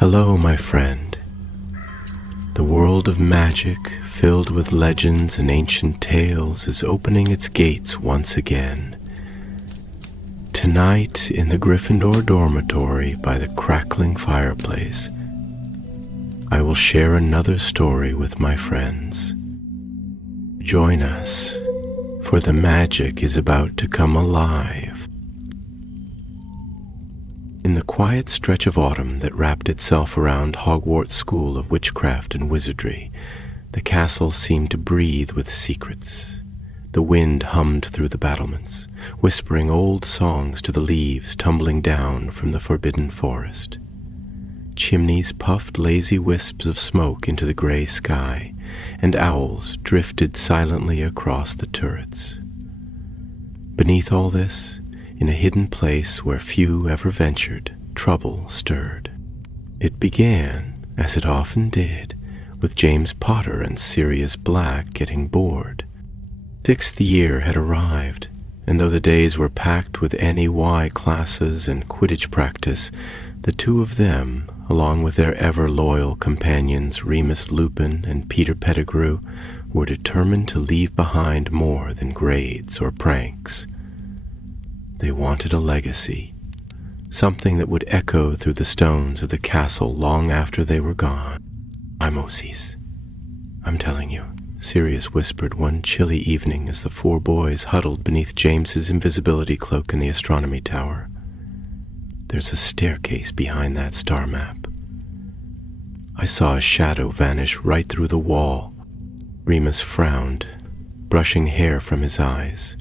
Hello, my friend. The world of magic, filled with legends and ancient tales, is opening its gates once again. Tonight, in the Gryffindor dormitory by the crackling fireplace, I will share another story with my friends. Join us, for the magic is about to come alive. In the quiet stretch of autumn that wrapped itself around Hogwarts School of Witchcraft and Wizardry, the castle seemed to breathe with secrets. The wind hummed through the battlements, whispering old songs to the leaves tumbling down from the forbidden forest. Chimneys puffed lazy wisps of smoke into the gray sky, and owls drifted silently across the turrets. Beneath all this, in a hidden place where few ever ventured, trouble stirred. It began, as it often did, with James Potter and Sirius Black getting bored. 6th year had arrived, and though the days were packed with NEY classes and Quidditch practice, the two of them, along with their ever-loyal companions Remus Lupin and Peter Pettigrew, were determined to leave behind more than grades or pranks. They wanted a legacy, something that would echo through the stones of the castle long after they were gone. Mimoses, I'm telling you, Sirius whispered one chilly evening as the four boys huddled beneath James's invisibility cloak in the astronomy tower. There's a staircase behind that star map. I saw a shadow vanish right through the wall. Remus frowned, brushing hair from his eyes.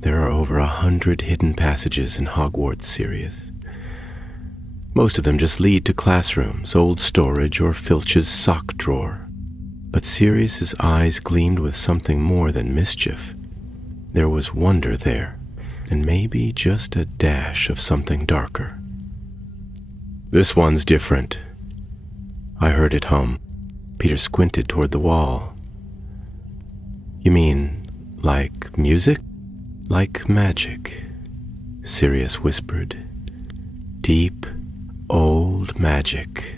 There are over 100 hidden passages in Hogwarts, Sirius. Most of them just lead to classrooms, old storage, or Filch's sock drawer. But Sirius's eyes gleamed with something more than mischief. There was wonder there, and maybe just a dash of something darker. This one's different. I heard it hum. Peter squinted toward the wall. You mean, like music? Like magic, Sirius whispered. Deep, old magic.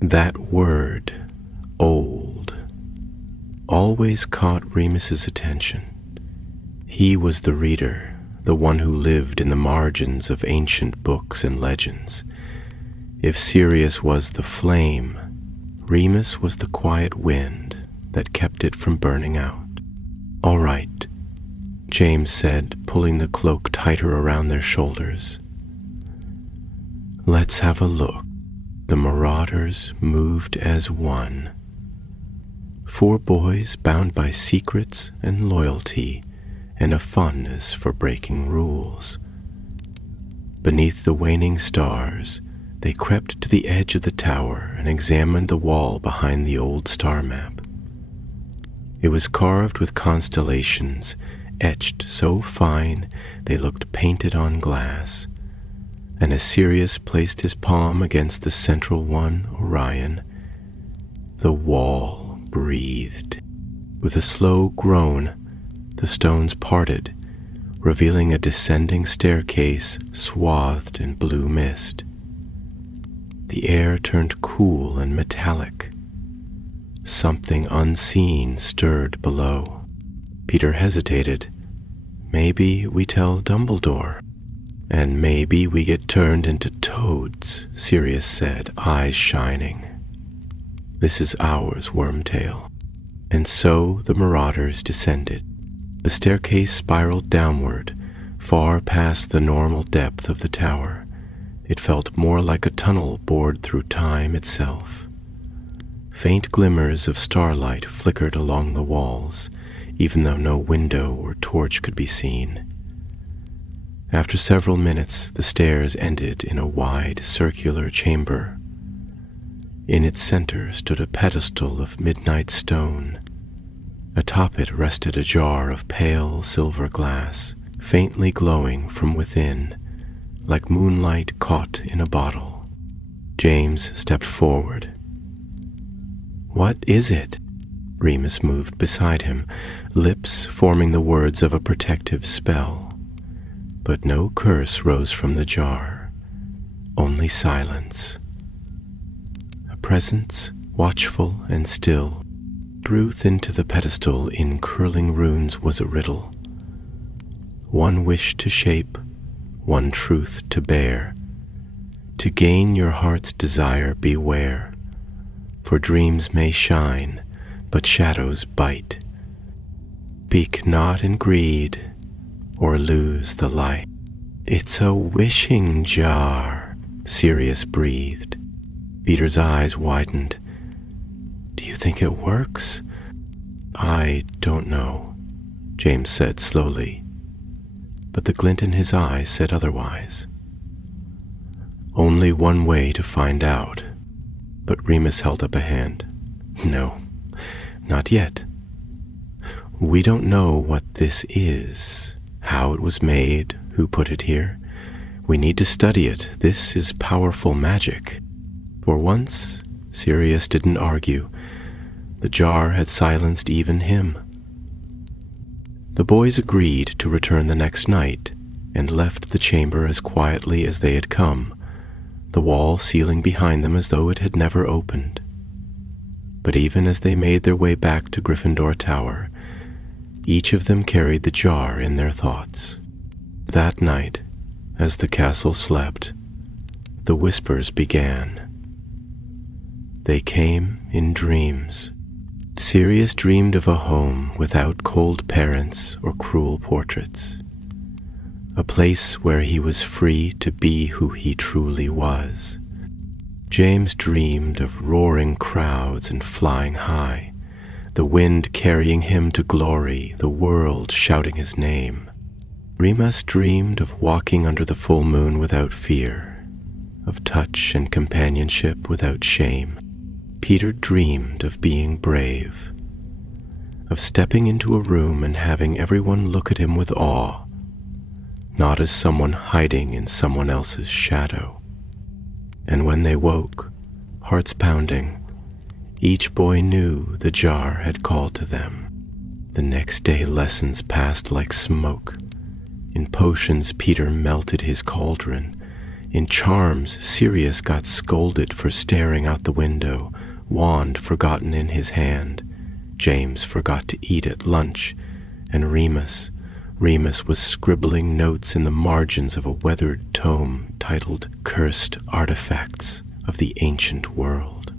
That word, old, always caught Remus's attention. He was the reader, the one who lived in the margins of ancient books and legends. If Sirius was the flame, Remus was the quiet wind that kept it from burning out. All right, James said, pulling the cloak tighter around their shoulders. Let's have a look. The Marauders moved as one. 4 boys bound by secrets and loyalty and a fondness for breaking rules. Beneath the waning stars, they crept to the edge of the tower and examined the wall behind the old star map. It was carved with constellations, etched so fine they looked painted on glass, and as Sirius placed his palm against the central one, Orion, the wall breathed. With a slow groan, the stones parted, revealing a descending staircase swathed in blue mist. The air turned cool and metallic. Something unseen stirred below. Peter hesitated. Maybe we tell Dumbledore. And maybe we get turned into toads, Sirius said, eyes shining. This is ours, Wormtail. And so the Marauders descended. The staircase spiraled downward, far past the normal depth of the tower. It felt more like a tunnel bored through time itself. Faint glimmers of starlight flickered along the walls, even though no window or torch could be seen. After several minutes, the stairs ended in a wide, circular chamber. In its center stood a pedestal of midnight stone. Atop it rested a jar of pale silver glass, faintly glowing from within, like moonlight caught in a bottle. James stepped forward. What is it? Remus moved beside him, lips forming the words of a protective spell. But no curse rose from the jar, only silence. presence, watchful and still. Truth into the pedestal in curling runes was a riddle. One wish to shape, one truth to bear. To gain your heart's desire, beware. For dreams may shine, but shadows bite. Speak not in greed, or lose the light. It's a wishing jar, Sirius breathed. Peter's eyes widened. Do you think it works? I don't know, James said slowly, but the glint in his eyes said otherwise. Only one way to find out, but Remus held up a hand. No, not yet. We don't know what this is, how it was made, who put it here. We need to study it. This is powerful magic. For once, Sirius didn't argue. The jar had silenced even him. The boys agreed to return the next night and left the chamber as quietly as they had come, the wall sealing behind them as though it had never opened. But even as they made their way back to Gryffindor Tower, each of them carried the jar in their thoughts. That night, as the castle slept, the whispers began. They came in dreams. Sirius dreamed of a home without cold parents or cruel portraits, a place where he was free to be who he truly was. James dreamed of roaring crowds and flying high, the wind carrying him to glory, the world shouting his name. Remus dreamed of walking under the full moon without fear, of touch and companionship without shame. Peter dreamed of being brave, of stepping into a room and having everyone look at him with awe, not as someone hiding in someone else's shadow. And when they woke, hearts pounding, each boy knew the jar had called to them. The next day lessons passed like smoke. In potions, Peter melted his cauldron. In charms, Sirius got scolded for staring out the window, wand forgotten in his hand. James forgot to eat at lunch, and Remus was scribbling notes in the margins of a weathered tome titled Cursed Artifacts of the Ancient World.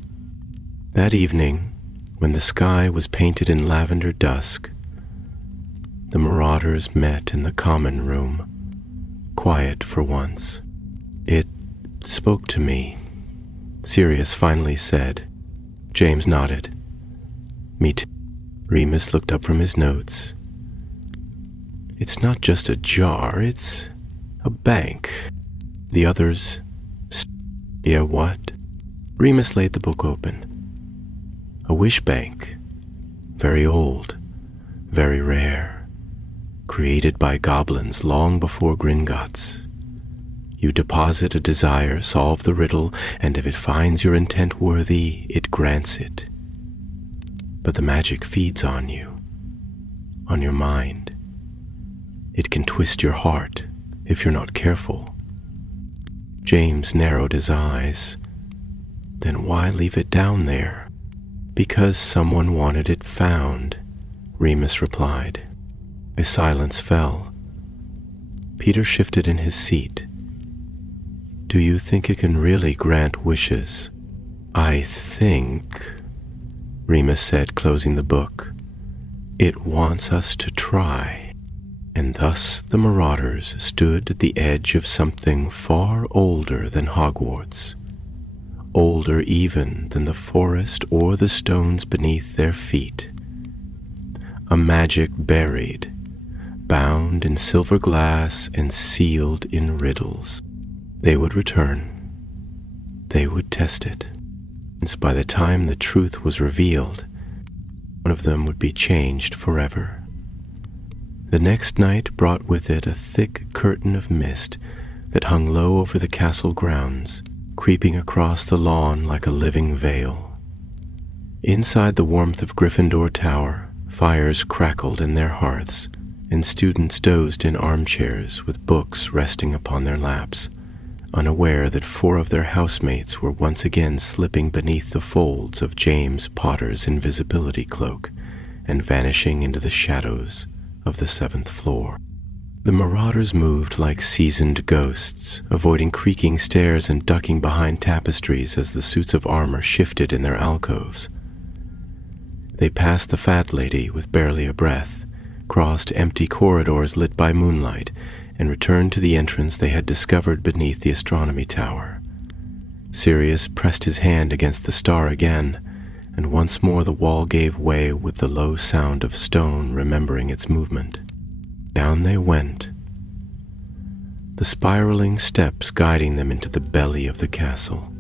That evening, when the sky was painted in lavender dusk, the Marauders met in the common room, quiet for once. It spoke to me, Sirius finally said. James nodded. Me too. Remus looked up from his notes. It's not just a jar, it's a bank. The others... Yeah, what? Remus laid the book open. A wish bank. Very old, very rare. Created by goblins long before Gringotts. You deposit a desire, solve the riddle, and if it finds your intent worthy, it grants it. But the magic feeds on you, on your mind. It can twist your heart if you're not careful. James narrowed his eyes. Then why leave it down there? Because someone wanted it found, Remus replied. A silence fell. Peter shifted in his seat. Do you think it can really grant wishes? I think, Remus said, closing the book, it wants us to try. And thus the Marauders stood at the edge of something far older than Hogwarts, older even than the forest or the stones beneath their feet. A magic buried, bound in silver glass and sealed in riddles. They would return. They would test it. And by the time the truth was revealed, one of them would be changed forever. The next night brought with it a thick curtain of mist that hung low over the castle grounds, creeping across the lawn like a living veil. Inside the warmth of Gryffindor Tower, fires crackled in their hearths, and students dozed in armchairs with books resting upon their laps, unaware that 4 of their housemates were once again slipping beneath the folds of James Potter's invisibility cloak and vanishing into the shadows of the 7th floor. The Marauders moved like seasoned ghosts, avoiding creaking stairs and ducking behind tapestries as the suits of armor shifted in their alcoves. They passed the fat lady with barely a breath, crossed empty corridors lit by moonlight, and returned to the entrance they had discovered beneath the astronomy tower. Sirius pressed his hand against the star again, and once more the wall gave way with the low sound of stone remembering its movement. Down they went, the spiraling steps guiding them into the belly of the castle.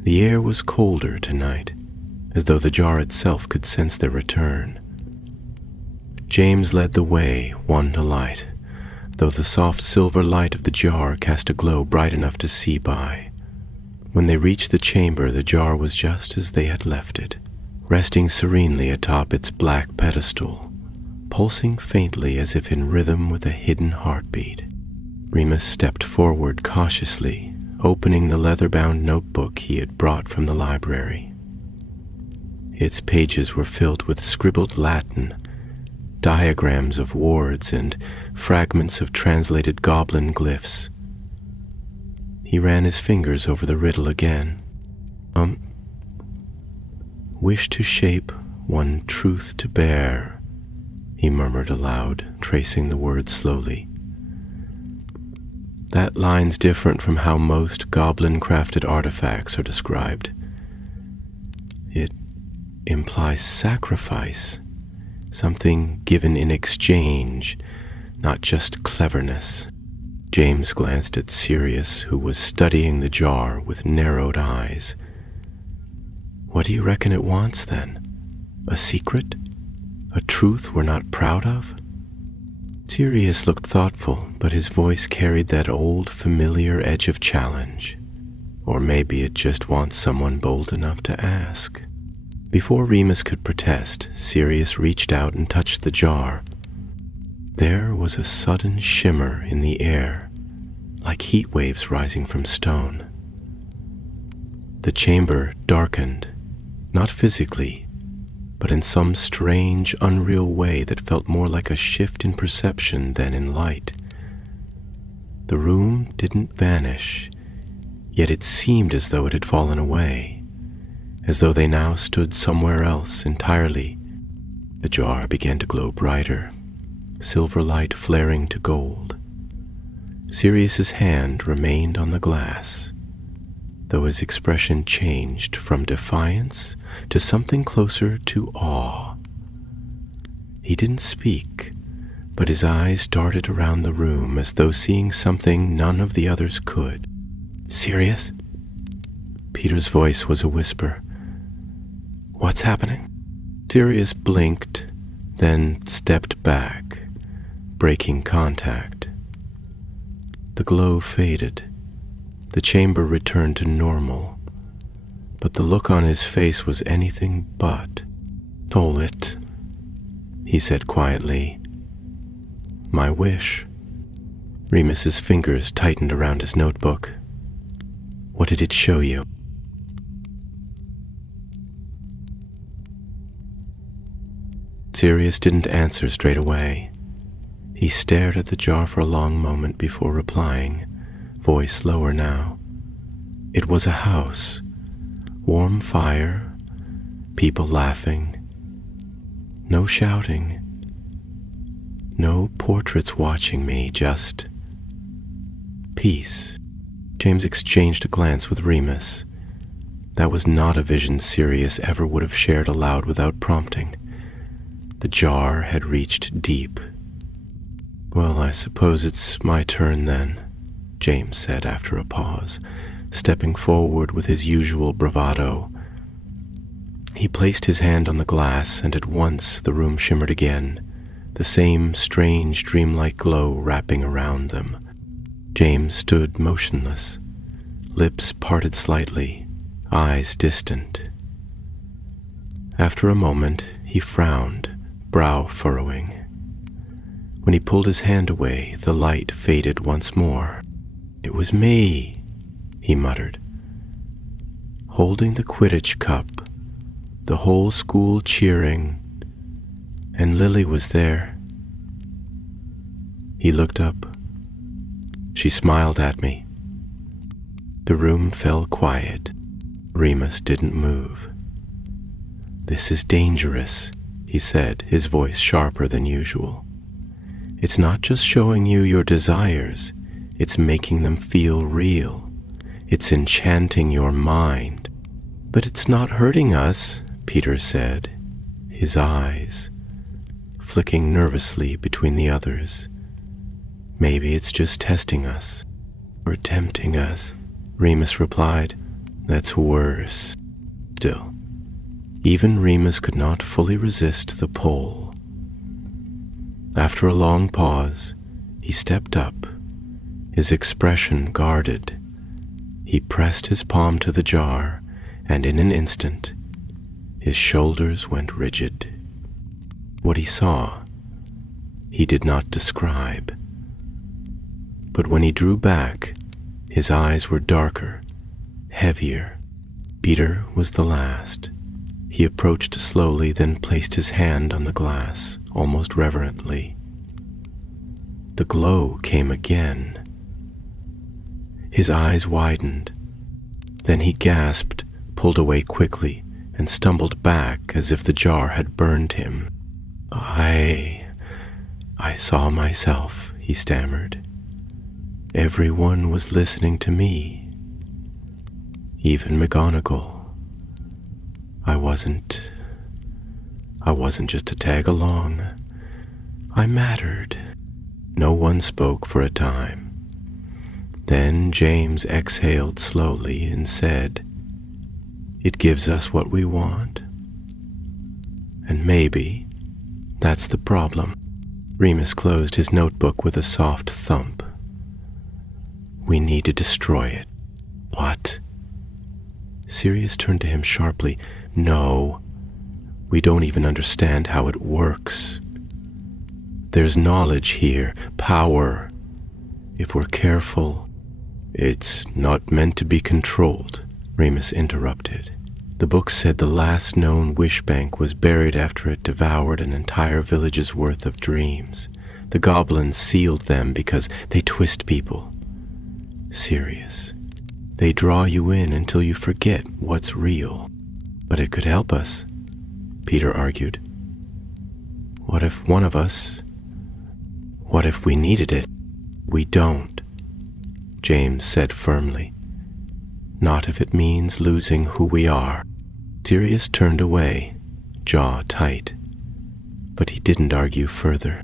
The air was colder tonight, as though the jar itself could sense their return. James led the way, one to light, though the soft silver light of the jar cast a glow bright enough to see by. When they reached the chamber, the jar was just as they had left it, resting serenely atop its black pedestal, pulsing faintly as if in rhythm with a hidden heartbeat. Remus stepped forward cautiously, opening the leather-bound notebook he had brought from the library. Its pages were filled with scribbled Latin, diagrams of wards, and fragments of translated goblin glyphs. He ran his fingers over the riddle again. Wish to shape one truth to bear, he murmured aloud, tracing the words slowly. That line's different from how most goblin-crafted artifacts are described. It implies sacrifice, something given in exchange, not just cleverness. James glanced at Sirius, who was studying the jar with narrowed eyes. What do you reckon it wants, then? A secret? A truth we're not proud of? Sirius looked thoughtful, but his voice carried that old, familiar edge of challenge. Or maybe it just wants someone bold enough to ask. Before Remus could protest, Sirius reached out and touched the jar. There was a sudden shimmer in the air, like heat waves rising from stone. The chamber darkened, not physically, but in some strange, unreal way that felt more like a shift in perception than in light. The room didn't vanish, yet it seemed as though it had fallen away, as though they now stood somewhere else entirely. The jar began to glow brighter, silver light flaring to gold. Sirius's hand remained on the glass, though his expression changed from defiance to something closer to awe. He didn't speak, but his eyes darted around the room as though seeing something none of the others could. Sirius? Peter's voice was a whisper. What's happening? Sirius blinked, then stepped back, breaking contact. The glow faded. The chamber returned to normal, but the look on his face was anything but. Stole it, he said quietly. My wish. Remus's fingers tightened around his notebook. What did it show you? Sirius didn't answer straight away. He stared at the jar for a long moment before replying, voice lower now. It was a house, warm fire, people laughing, no shouting, no portraits watching me, just peace. James exchanged a glance with Remus. That was not a vision Sirius ever would have shared aloud without prompting. The jar had reached deep. Well, I suppose it's my turn then, James said after a pause, stepping forward with his usual bravado. He placed his hand on the glass, and at once the room shimmered again, the same strange dreamlike glow wrapping around them. James stood motionless, lips parted slightly, eyes distant. After a moment, he frowned, brow furrowing. When he pulled his hand away, the light faded once more. "It was me," he muttered, holding the Quidditch cup, the whole school cheering, and Lily was there. He looked up. She smiled at me. The room fell quiet. Remus didn't move. "This is dangerous," he said, his voice sharper than usual. "It's not just showing you your desires, it's making them feel real. It's enchanting your mind." "But it's not hurting us," Peter said, his eyes flicking nervously between the others. "Maybe it's just testing us, or tempting us," Remus replied. "That's worse." Still, even Remus could not fully resist the pull. After a long pause, he stepped up, his expression guarded. He pressed his palm to the jar, and in an instant, his shoulders went rigid. What he saw, he did not describe. But when he drew back, his eyes were darker, heavier. Peter was the last. He approached slowly, then placed his hand on the glass, almost reverently. The glow came again. His eyes widened. Then he gasped, pulled away quickly, and stumbled back as if the jar had burned him. I saw myself," he stammered. "Everyone was listening to me. Even McGonagall. I wasn't just to tag along. I mattered." No one spoke for a time. Then James exhaled slowly and said, "It gives us what we want. And maybe that's the problem." Remus closed his notebook with a soft thump. "We need to destroy it." "What?" Sirius turned to him sharply. "No, we don't even understand how it works. There's knowledge here, power. If we're careful..." "It's not meant to be controlled," Remus interrupted. "The book said the last known wish bank was buried after it devoured an entire village's worth of dreams. The goblins sealed them because they twist people. Sirius, they draw you in until you forget what's real." "But it could help us," Peter argued. What if we needed it?" "We don't," James said firmly. "Not if it means losing who we are." Sirius turned away, jaw tight. But he didn't argue further.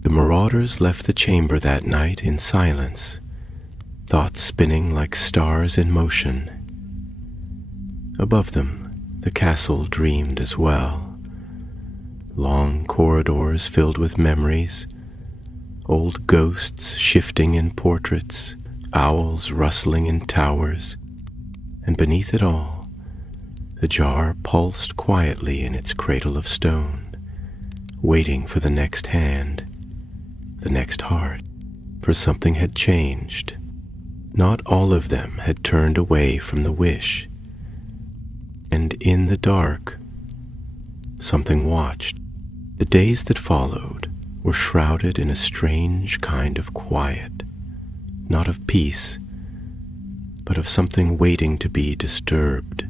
The Marauders left the chamber that night in silence, thoughts spinning like stars in motion. Above them, the castle dreamed as well. Long corridors filled with memories, old ghosts shifting in portraits, owls rustling in towers, and beneath it all, the jar pulsed quietly in its cradle of stone, waiting for the next hand, the next heart. For something had changed. Not all of them had turned away from the wish, and in the dark, something watched. The days that followed were shrouded in a strange kind of quiet, not of peace, but of something waiting to be disturbed.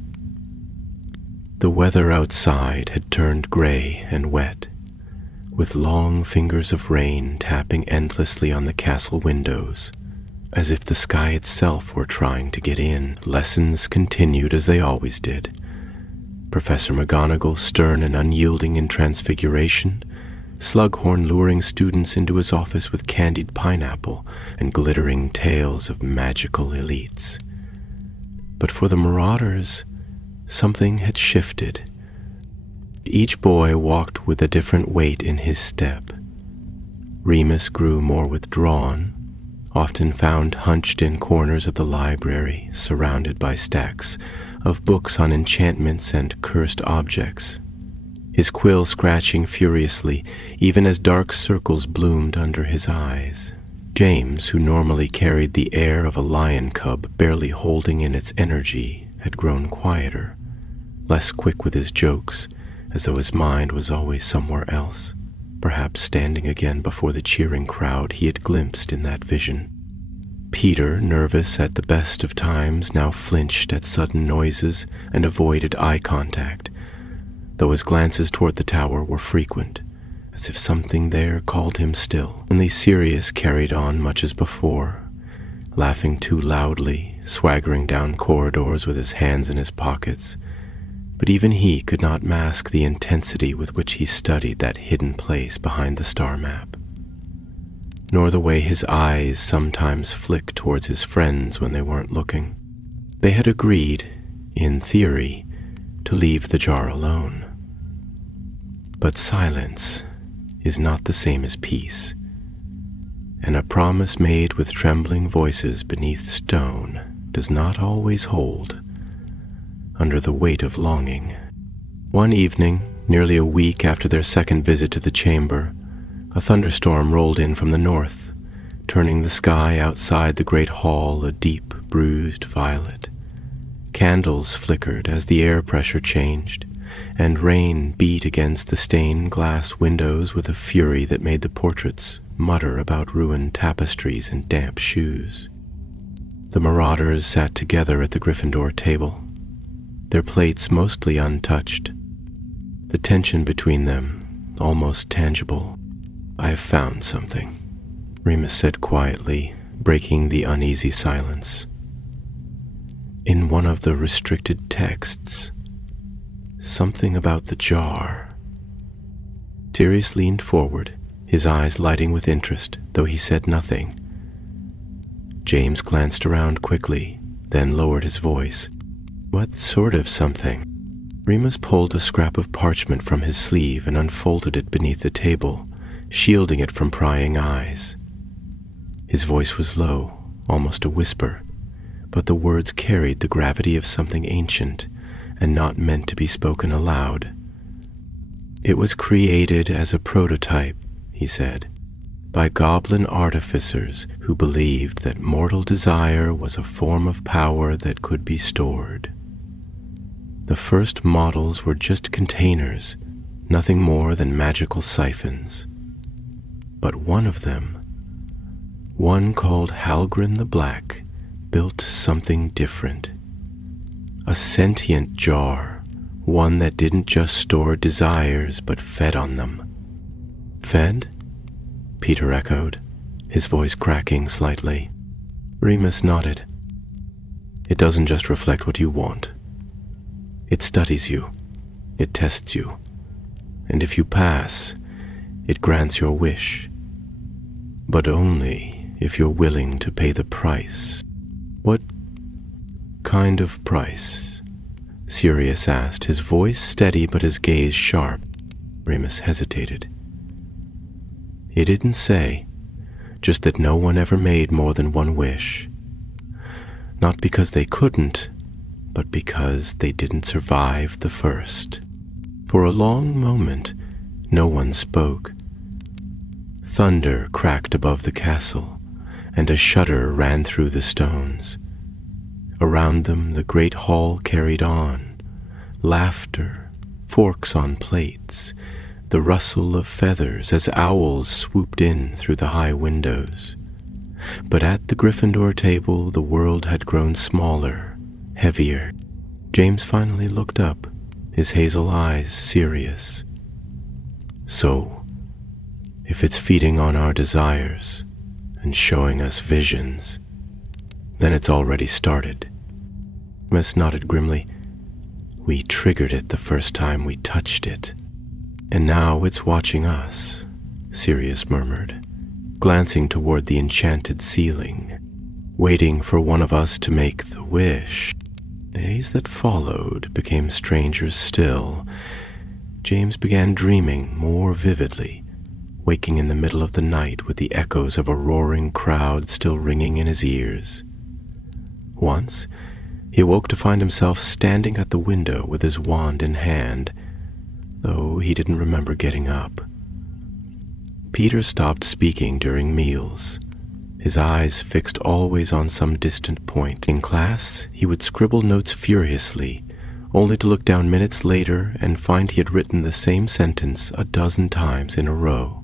The weather outside had turned gray and wet, with long fingers of rain tapping endlessly on the castle windows, as if the sky itself were trying to get in. Lessons continued as they always did. Professor McGonagall stern and unyielding in Transfiguration, Slughorn luring students into his office with candied pineapple and glittering tales of magical elites. But for the Marauders, something had shifted. Each boy walked with a different weight in his step. Remus grew more withdrawn, often found hunched in corners of the library, surrounded by stacks of books on enchantments and cursed objects, his quill scratching furiously even as dark circles bloomed under his eyes. James, who normally carried the air of a lion cub barely holding in its energy, had grown quieter, less quick with his jokes, as though his mind was always somewhere else, perhaps standing again before the cheering crowd he had glimpsed in that vision. Peter, nervous at the best of times, now flinched at sudden noises and avoided eye contact, though his glances toward the tower were frequent, as if something there called him still. Only Sirius carried on much as before, laughing too loudly, swaggering down corridors with his hands in his pockets, but even he could not mask the intensity with which he studied that hidden place behind the star map, nor the way his eyes sometimes flicked towards his friends when they weren't looking. They had agreed, in theory, to leave the jar alone. But silence is not the same as peace, and a promise made with trembling voices beneath stone does not always hold under the weight of longing. One evening, nearly a week after their second visit to the chamber, a thunderstorm rolled in from the north, turning the sky outside the great hall a deep, bruised violet. Candles flickered as the air pressure changed, and rain beat against the stained glass windows with a fury that made the portraits mutter about ruined tapestries and damp shoes. The Marauders sat together at the Gryffindor table, their plates mostly untouched, the tension between them almost tangible. "I have found something," Remus said quietly, breaking the uneasy silence. "In one of the restricted texts, something about the jar." Sirius leaned forward, his eyes lighting with interest, though he said nothing. James glanced around quickly, then lowered his voice. "What sort of something?" Remus pulled a scrap of parchment from his sleeve and unfolded it beneath the table, shielding it from prying eyes. His voice was low, almost a whisper, but the words carried the gravity of something ancient and not meant to be spoken aloud. "It was created as a prototype," he said, "by goblin artificers who believed that mortal desire was a form of power that could be stored. The first models were just containers, nothing more than magical siphons. But one of them, one called Halgren the Black, built something different. A sentient jar, one that didn't just store desires but fed on them." "Fed?" Peter echoed, his voice cracking slightly. Remus nodded. "It doesn't just reflect what you want. It studies you, it tests you, and if you pass, it grants your wish. But only if you're willing to pay the price." "What kind of price?" Sirius asked, his voice steady but his gaze sharp. Remus hesitated. "He didn't say, just that no one ever made more than one wish. Not because they couldn't, but because they didn't survive the first." For a long moment, no one spoke. Thunder cracked above the castle, and a shudder ran through the stones. Around them, the great hall carried on. Laughter, forks on plates, the rustle of feathers as owls swooped in through the high windows. But at the Gryffindor table, the world had grown smaller, heavier. James finally looked up, his hazel eyes serious. "So, if it's feeding on our desires and showing us visions, then it's already started." Remus nodded grimly. "We triggered it the first time we touched it, and now it's watching us," Sirius murmured, glancing toward the enchanted ceiling, waiting for one of us to make the wish. Days that followed became stranger still. James began dreaming more vividly, waking in the middle of the night with the echoes of a roaring crowd still ringing in his ears. Once, he awoke to find himself standing at the window with his wand in hand, though he didn't remember getting up. Peter stopped speaking during meals, his eyes fixed always on some distant point. In class, he would scribble notes furiously, only to look down minutes later and find he had written the same sentence a dozen times in a row.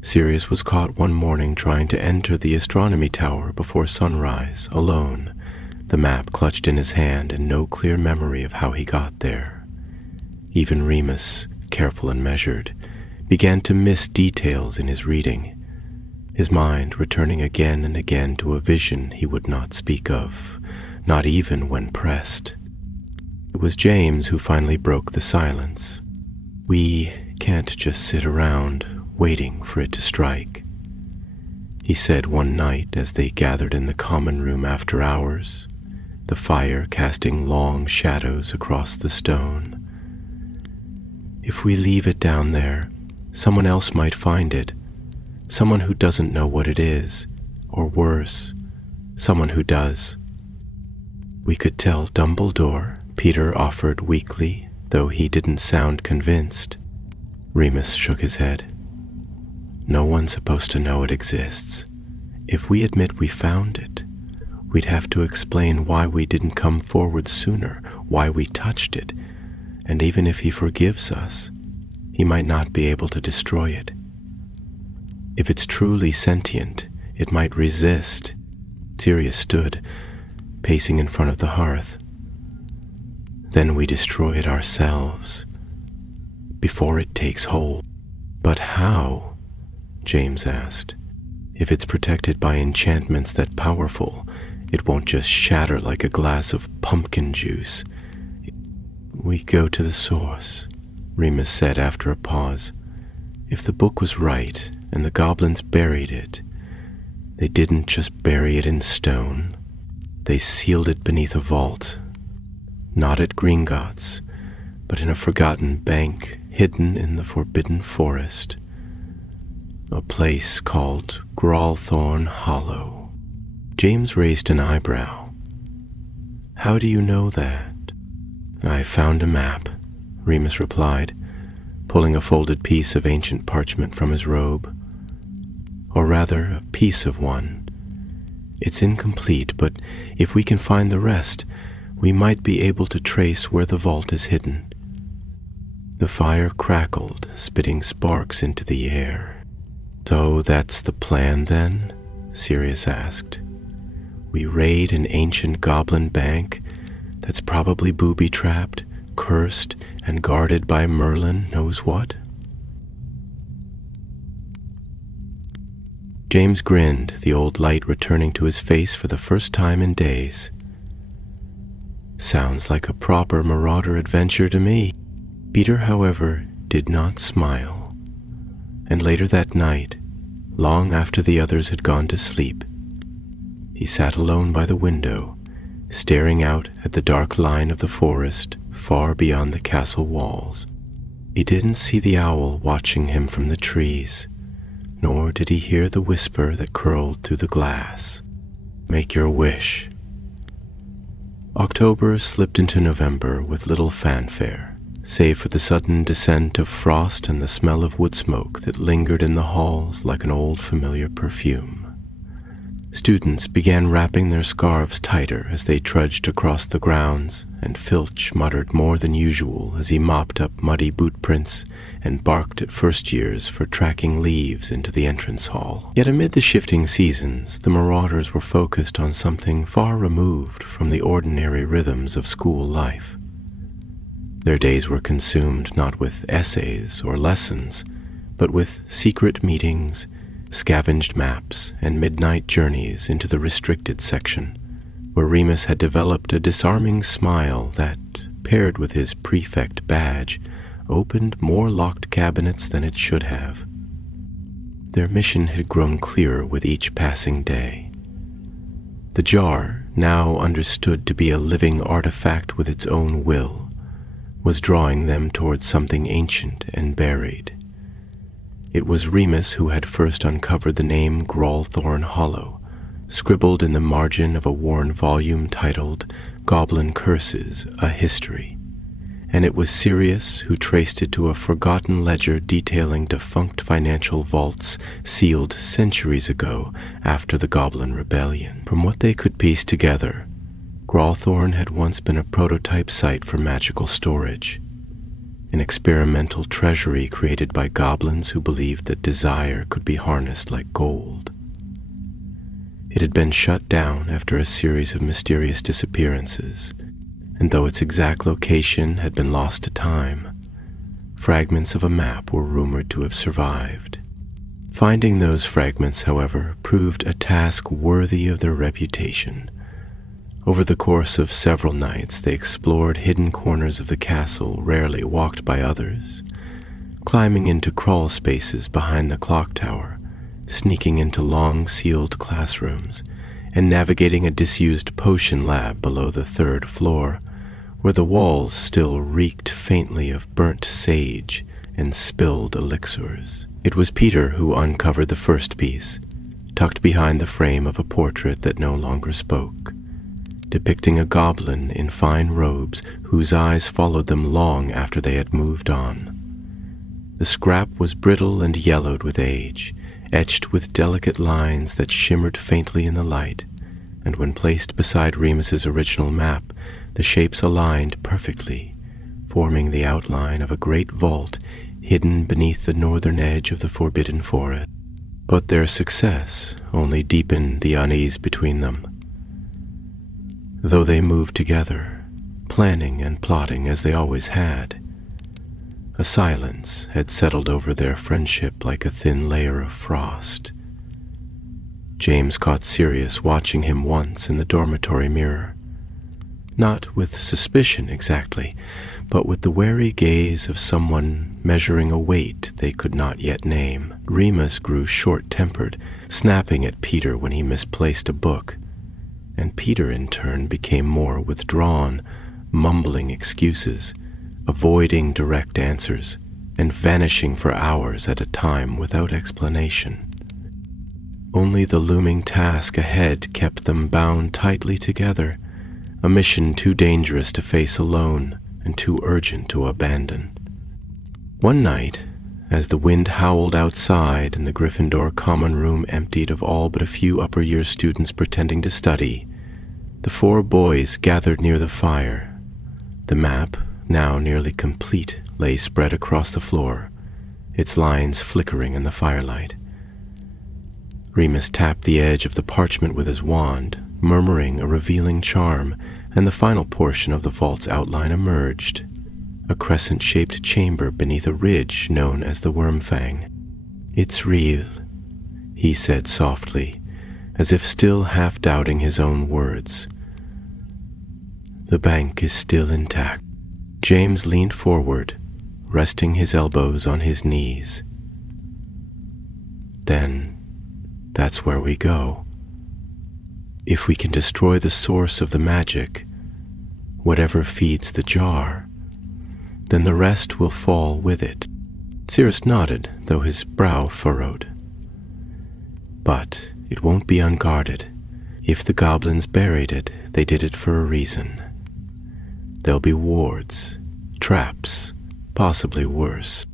Sirius was caught one morning trying to enter the astronomy tower before sunrise, alone, the map clutched in his hand and no clear memory of how he got there. Even Remus, careful and measured, began to miss details in his reading, his mind returning again and again to a vision he would not speak of, not even when pressed. It was James who finally broke the silence. "We can't just sit around waiting for it to strike," he said one night as they gathered in the common room after hours, the fire casting long shadows across the stone. "If we leave it down there, someone else might find it, someone who doesn't know what it is, or worse, someone who does." "We could tell Dumbledore," Peter offered weakly, though he didn't sound convinced. Remus shook his head. "No one's supposed to know it exists. If we admit we found it, we'd have to explain why we didn't come forward sooner, why we touched it, and even if he forgives us, he might not be able to destroy it. If it's truly sentient, it might resist." Sirius stood, pacing in front of the hearth. "Then we destroy it ourselves, before it takes hold." "But how?" James asked. "If it's protected by enchantments that powerful, it won't just shatter like a glass of pumpkin juice." "We go to the source," Remus said after a pause. "If the book was right, and the goblins buried it, they didn't just bury it in stone. They sealed it beneath a vault, not at Gringotts, but in a forgotten bank hidden in the forbidden forest, a place called Gralthorn Hollow." James raised an eyebrow. "How do you know that?" "I found a map," Remus replied, pulling a folded piece of ancient parchment from his robe. "Or rather, a piece of one. It's incomplete, but if we can find the rest, we might be able to trace where the vault is hidden." The fire crackled, spitting sparks into the air. "So that's the plan then?" Sirius asked. "We raid an ancient goblin bank that's probably booby-trapped, cursed, and guarded by Merlin knows what?" James grinned, the old light returning to his face for the first time in days. "Sounds like a proper Marauder adventure to me." Peter, however, did not smile, and later that night, long after the others had gone to sleep, he sat alone by the window, staring out at the dark line of the forest far beyond the castle walls. He didn't see the owl watching him from the trees, nor did he hear the whisper that curled through the glass. "Make your wish." October slipped into November with little fanfare, save for the sudden descent of frost and the smell of wood smoke that lingered in the halls like an old familiar perfume. Students began wrapping their scarves tighter as they trudged across the grounds, and Filch muttered more than usual as he mopped up muddy boot prints and barked at first years for tracking leaves into the entrance hall. Yet amid the shifting seasons, the Marauders were focused on something far removed from the ordinary rhythms of school life. Their days were consumed not with essays or lessons, but with secret meetings, scavenged maps, and midnight journeys into the restricted section, where Remus had developed a disarming smile that, paired with his prefect badge, opened more locked cabinets than it should have. Their mission had grown clearer with each passing day. The jar, now understood to be a living artifact with its own will, was drawing them towards something ancient and buried. It was Remus who had first uncovered the name Gralthorn Hollow, scribbled in the margin of a worn volume titled Goblin Curses, A History, and it was Sirius who traced it to a forgotten ledger detailing defunct financial vaults sealed centuries ago after the Goblin Rebellion. From what they could piece together, Grawthorne had once been a prototype site for magical storage, an experimental treasury created by goblins who believed that desire could be harnessed like gold. It had been shut down after a series of mysterious disappearances, and though its exact location had been lost to time, fragments of a map were rumored to have survived. Finding those fragments, however, proved a task worthy of their reputation. Over the course of several nights, they explored hidden corners of the castle rarely walked by others, climbing into crawl spaces behind the clock tower, sneaking into long-sealed classrooms, and navigating a disused potion lab below the third floor, where the walls still reeked faintly of burnt sage and spilled elixirs. It was Peter who uncovered the first piece, tucked behind the frame of a portrait that no longer spoke, depicting a goblin in fine robes whose eyes followed them long after they had moved on. The scrap was brittle and yellowed with age, etched with delicate lines that shimmered faintly in the light, and when placed beside Remus's original map, the shapes aligned perfectly, forming the outline of a great vault hidden beneath the northern edge of the forbidden forest. But their success only deepened the unease between them. Though they moved together, planning and plotting as they always had, a silence had settled over their friendship like a thin layer of frost. James caught Sirius watching him once in the dormitory mirror, not with suspicion exactly, but with the wary gaze of someone measuring a weight they could not yet name. Remus grew short-tempered, snapping at Peter when he misplaced a book, and Peter in turn became more withdrawn, mumbling excuses, avoiding direct answers, and vanishing for hours at a time without explanation. Only the looming task ahead kept them bound tightly together, a mission too dangerous to face alone and too urgent to abandon. One night, as the wind howled outside and the Gryffindor common room emptied of all but a few upper-year students pretending to study, the four boys gathered near the fire. The map, now nearly complete, lay spread across the floor, its lines flickering in the firelight. Remus tapped the edge of the parchment with his wand, murmuring a revealing charm, and the final portion of the vault's outline emerged, a crescent-shaped chamber beneath a ridge known as the Wormfang. "It's real," he said softly, as if still half-doubting his own words. "The bank is still intact." James leaned forward, resting his elbows on his knees. "Then that's where we go. If we can destroy the source of the magic, whatever feeds the jar, then the rest will fall with it." Sirius nodded, though his brow furrowed. "But it won't be unguarded. If the goblins buried it, they did it for a reason. There'll be wards, traps, possibly worse."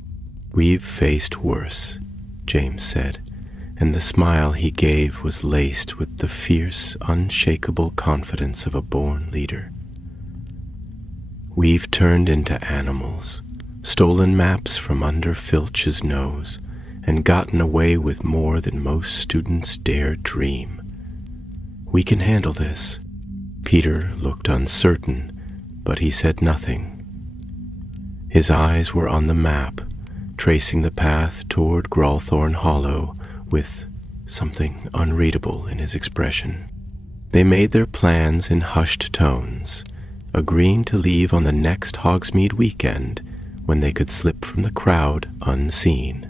"We've faced worse," James said, and the smile he gave was laced with the fierce, unshakable confidence of a born leader. "We've turned into animals, stolen maps from under Filch's nose, and gotten away with more than most students dare dream. We can handle this." Peter looked uncertain, but he said nothing. His eyes were on the map, tracing the path toward Grawthorne Hollow with something unreadable in his expression. They made their plans in hushed tones, agreeing to leave on the next Hogsmeade weekend when they could slip from the crowd unseen.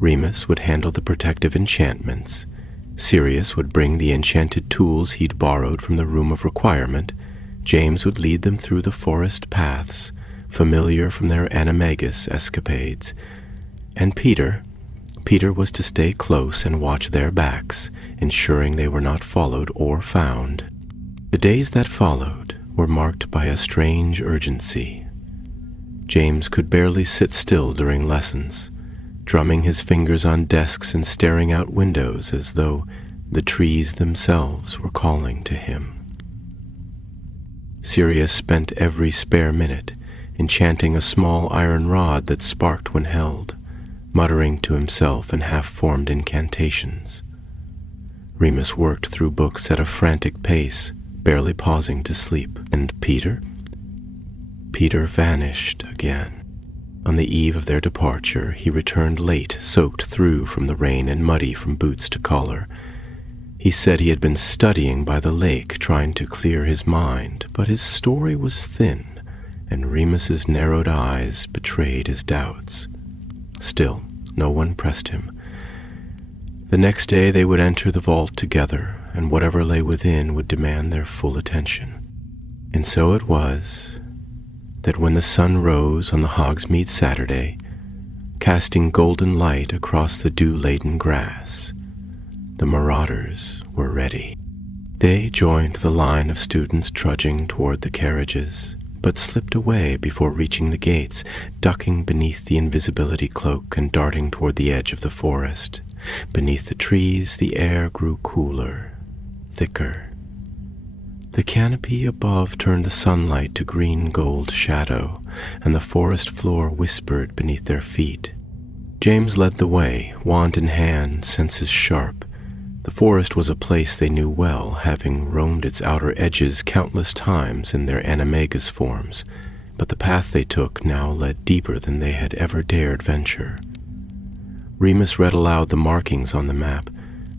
Remus would handle the protective enchantments, Sirius would bring the enchanted tools he'd borrowed from the Room of Requirement, James would lead them through the forest paths, familiar from their animagus escapades, and Peter was to stay close and watch their backs, ensuring they were not followed or found. The days that followed were marked by a strange urgency. James could barely sit still during lessons, drumming his fingers on desks and staring out windows as though the trees themselves were calling to him. Sirius spent every spare minute enchanting a small iron rod that sparked when held, muttering to himself in half-formed incantations. Remus worked through books at a frantic pace, barely pausing to sleep. And Peter? Peter vanished again. On the eve of their departure, he returned late, soaked through from the rain and muddy from boots to collar. He said he had been studying by the lake, trying to clear his mind, but his story was thin, and Remus's narrowed eyes betrayed his doubts. Still, no one pressed him. The next day they would enter the vault together, and whatever lay within would demand their full attention. And so it was that when the sun rose on the Hogsmeade Saturday, casting golden light across the dew-laden grass, the Marauders were ready. They joined the line of students trudging toward the carriages, but slipped away before reaching the gates, ducking beneath the invisibility cloak and darting toward the edge of the forest. Beneath the trees, the air grew cooler, thicker. The canopy above turned the sunlight to green-gold shadow, and the forest floor whispered beneath their feet. James led the way, wand in hand, senses sharp. The forest was a place they knew well, having roamed its outer edges countless times in their animagus forms, but the path they took now led deeper than they had ever dared venture. Remus read aloud the markings on the map,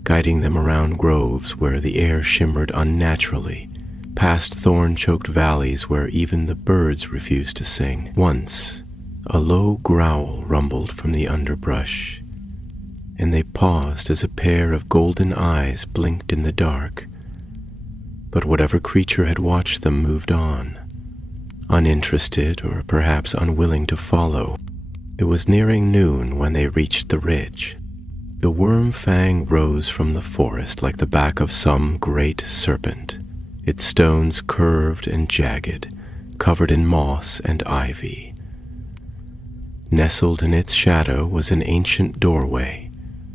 guiding them around groves where the air shimmered unnaturally, past thorn-choked valleys where even the birds refused to sing. Once, a low growl rumbled from the underbrush, and they paused as a pair of golden eyes blinked in the dark. But whatever creature had watched them moved on, uninterested or perhaps unwilling to follow. It was nearing noon when they reached the ridge. The worm fang rose from the forest like the back of some great serpent, its stones curved and jagged, covered in moss and ivy. Nestled in its shadow was an ancient doorway,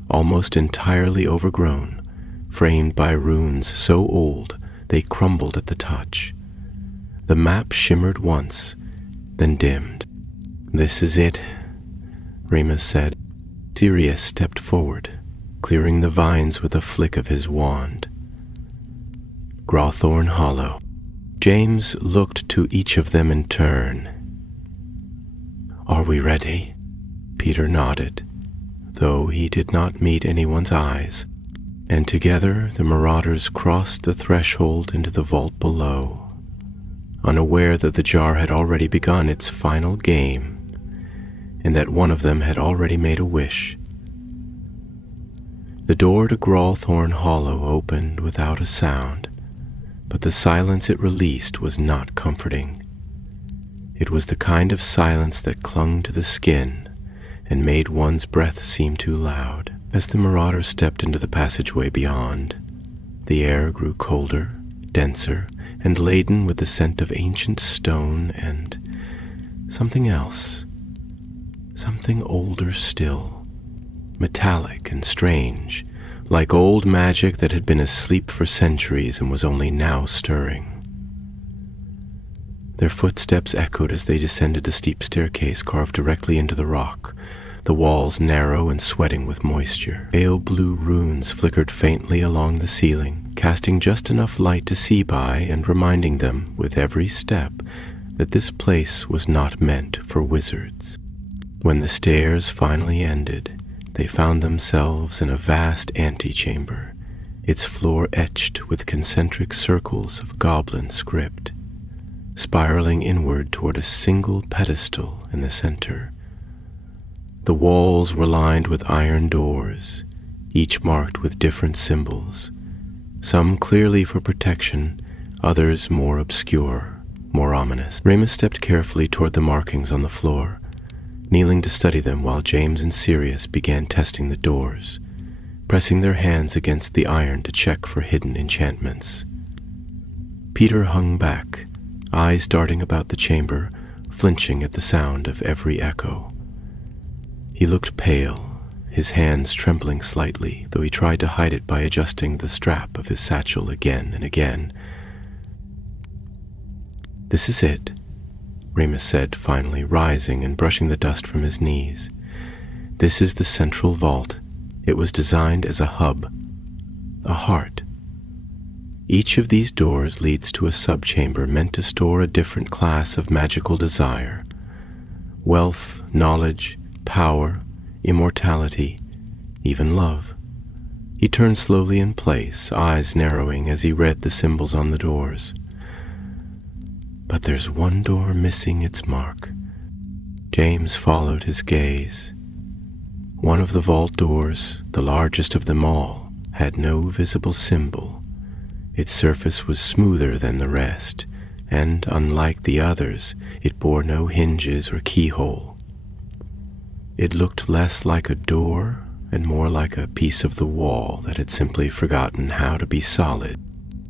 almost entirely overgrown, framed by runes so old they crumbled at the touch. The map shimmered once, then dimmed. "This is it," Remus said. Sirius stepped forward, clearing the vines with a flick of his wand. Grawthorn Hollow. James looked to each of them in turn. "Are we ready?" Peter nodded, though he did not meet anyone's eyes, and together the Marauders crossed the threshold into the vault below, unaware that the jar had already begun its final game, and that one of them had already made a wish. The door to Grawthorn Hollow opened without a sound, but the silence it released was not comforting. It was the kind of silence that clung to the skin and made one's breath seem too loud. As the Marauders stepped into the passageway beyond, the air grew colder, denser, and laden with the scent of ancient stone and something else. Something older still, metallic and strange, like old magic that had been asleep for centuries and was only now stirring. Their footsteps echoed as they descended the steep staircase carved directly into the rock, the walls narrow and sweating with moisture. Pale blue runes flickered faintly along the ceiling, casting just enough light to see by and reminding them, with every step, that this place was not meant for wizards. When the stairs finally ended, they found themselves in a vast antechamber, its floor etched with concentric circles of goblin script, spiraling inward toward a single pedestal in the center. The walls were lined with iron doors, each marked with different symbols, some clearly for protection, others more obscure, more ominous. Remus stepped carefully toward the markings on the floor, kneeling to study them while James and Sirius began testing the doors, pressing their hands against the iron to check for hidden enchantments. Peter hung back, eyes darting about the chamber, flinching at the sound of every echo. He looked pale, his hands trembling slightly, though he tried to hide it by adjusting the strap of his satchel again and again. "This is it," Remus said, finally, rising and brushing the dust from his knees. "This is the central vault. It was designed as a hub, a heart. Each of these doors leads to a subchamber meant to store a different class of magical desire. Wealth, knowledge, power, immortality, even love." He turned slowly in place, eyes narrowing as he read the symbols on the doors. "But there's one door missing its mark." James followed his gaze. One of the vault doors, the largest of them all, had no visible symbol. Its surface was smoother than the rest, and, unlike the others, it bore no hinges or keyhole. It looked less like a door and more like a piece of the wall that had simply forgotten how to be solid.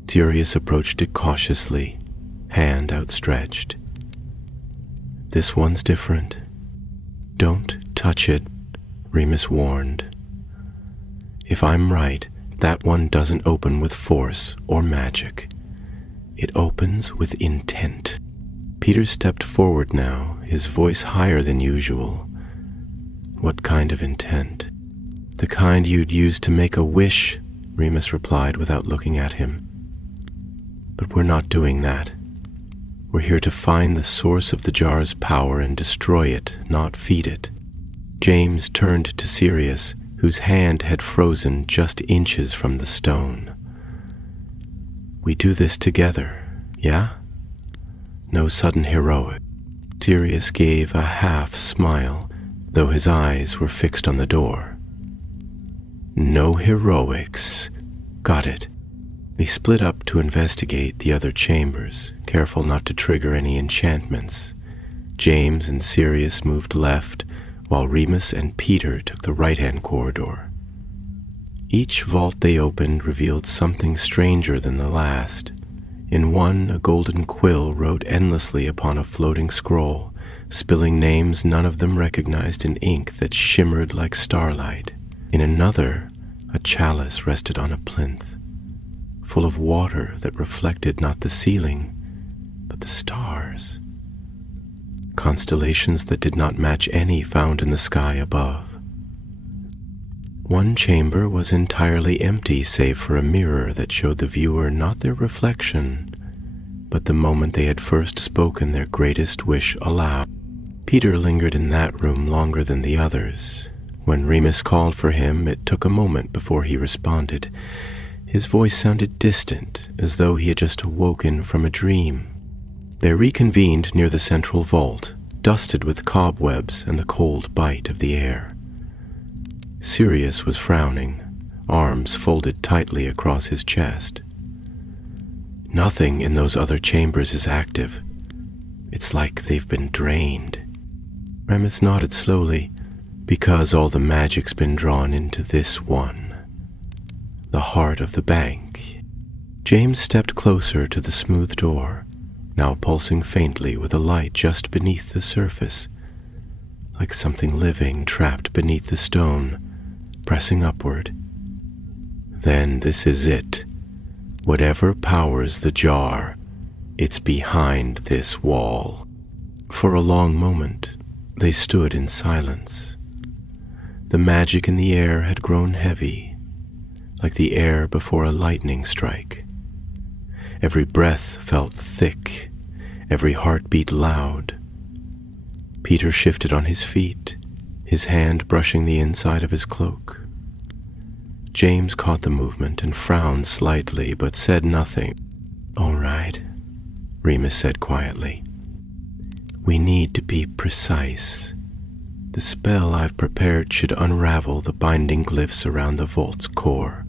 Sirius approached it cautiously, hand outstretched. "This one's different. Don't touch it," Remus warned. "If I'm right, that one doesn't open with force or magic. It opens with intent." Peter stepped forward now, his voice higher than usual. "What kind of intent?" "The kind you'd use to make a wish," Remus replied without looking at him. "But we're not doing that. We're here to find the source of the jar's power and destroy it, not feed it." James turned to Sirius, whose hand had frozen just inches from the stone. "We do this together, yeah? No sudden heroic." Sirius gave a half smile, though his eyes were fixed on the door. "No heroics. Got it." They split up to investigate the other chambers, careful not to trigger any enchantments. James and Sirius moved left, while Remus and Peter took the right-hand corridor. Each vault they opened revealed something stranger than the last. In one, a golden quill wrote endlessly upon a floating scroll, spilling names none of them recognized in ink that shimmered like starlight. In another, a chalice rested on a plinth, full of water that reflected not the ceiling, but the stars. Constellations that did not match any found in the sky above. One chamber was entirely empty save for a mirror that showed the viewer not their reflection, but the moment they had first spoken their greatest wish aloud. Peter lingered in that room longer than the others. When Remus called for him, it took a moment before he responded. His voice sounded distant, as though he had just awoken from a dream. They reconvened near the central vault, dusted with cobwebs and the cold bite of the air. Sirius was frowning, arms folded tightly across his chest. "Nothing in those other chambers is active. It's like they've been drained." Remus nodded slowly. "Because all the magic's been drawn into this one, the heart of the bank." James stepped closer to the smooth door, now pulsing faintly with a light just beneath the surface, like something living trapped beneath the stone, pressing upward. "Then this is it. Whatever powers the jar, it's behind this wall." For a long moment, they stood in silence. The magic in the air had grown heavy, like the air before a lightning strike. Every breath felt thick, every heartbeat loud. Peter shifted on his feet, his hand brushing the inside of his cloak. James caught the movement and frowned slightly, but said nothing. "All right," Remus said quietly. "We need to be precise. The spell I've prepared should unravel the binding glyphs around the vault's core.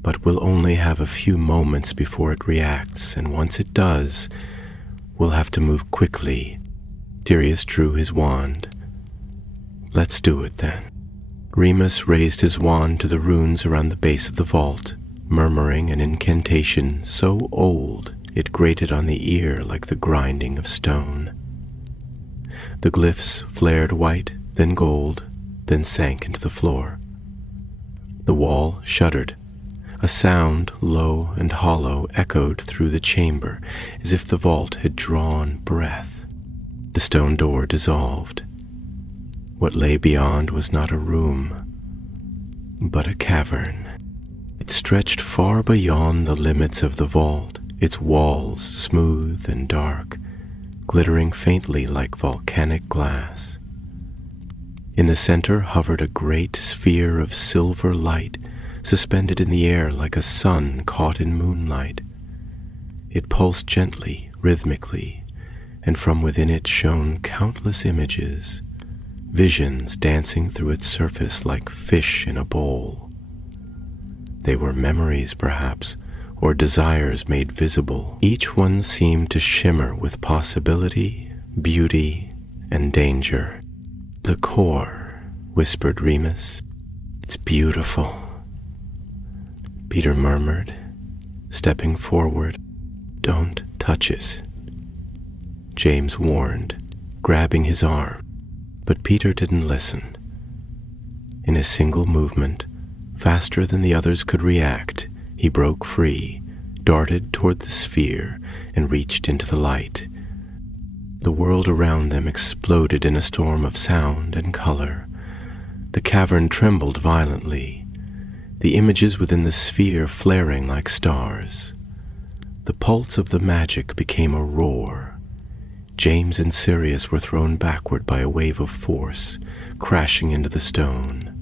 But we'll only have a few moments before it reacts, and once it does, we'll have to move quickly." Sirius drew his wand. "Let's do it then." Remus raised his wand to the runes around the base of the vault, murmuring an incantation so old it grated on the ear like the grinding of stone. The glyphs flared white, then gold, then sank into the floor. The wall shuddered. A sound, low and hollow, echoed through the chamber, as if the vault had drawn breath. The stone door dissolved. What lay beyond was not a room, but a cavern. It stretched far beyond the limits of the vault, its walls smooth and dark, glittering faintly like volcanic glass. In the center hovered a great sphere of silver light, suspended in the air like a sun caught in moonlight. It pulsed gently, rhythmically, and from within it shone countless images, visions dancing through its surface like fish in a bowl. They were memories, perhaps, or desires made visible. Each one seemed to shimmer with possibility, beauty, and danger. "The core," whispered Remus. "It's beautiful." Peter murmured, stepping forward. "Don't touch it," James warned, grabbing his arm. But Peter didn't listen. In a single movement, faster than the others could react, he broke free, darted toward the sphere, and reached into the light. The world around them exploded in a storm of sound and color. The cavern trembled violently, the images within the sphere flaring like stars. The pulse of the magic became a roar. James and Sirius were thrown backward by a wave of force, crashing into the stone.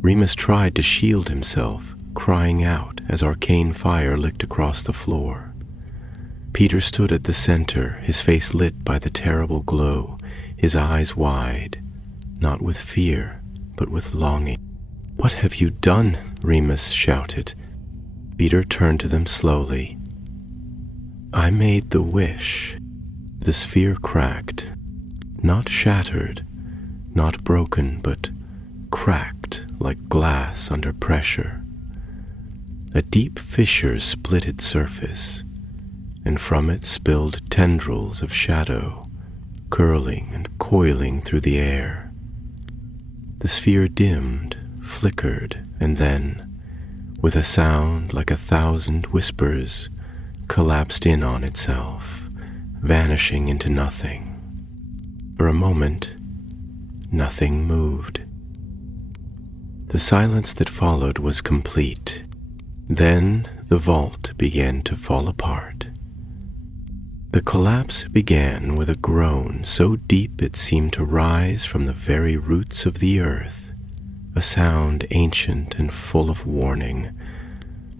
Remus tried to shield himself, crying out as arcane fire licked across the floor. Peter stood at the center, his face lit by the terrible glow, his eyes wide, not with fear, but with longing. "What have you done?" Remus shouted. Peter turned to them slowly. "I made the wish." The sphere cracked, not shattered, not broken, but cracked like glass under pressure. A deep fissure split its surface, and from it spilled tendrils of shadow, curling and coiling through the air. The sphere dimmed, flickered, and then, with a sound like 1,000 whispers, collapsed in on itself, vanishing into nothing. For a moment, nothing moved. The silence that followed was complete. Then the vault began to fall apart. The collapse began with a groan so deep it seemed to rise from the very roots of the earth, a sound ancient and full of warning,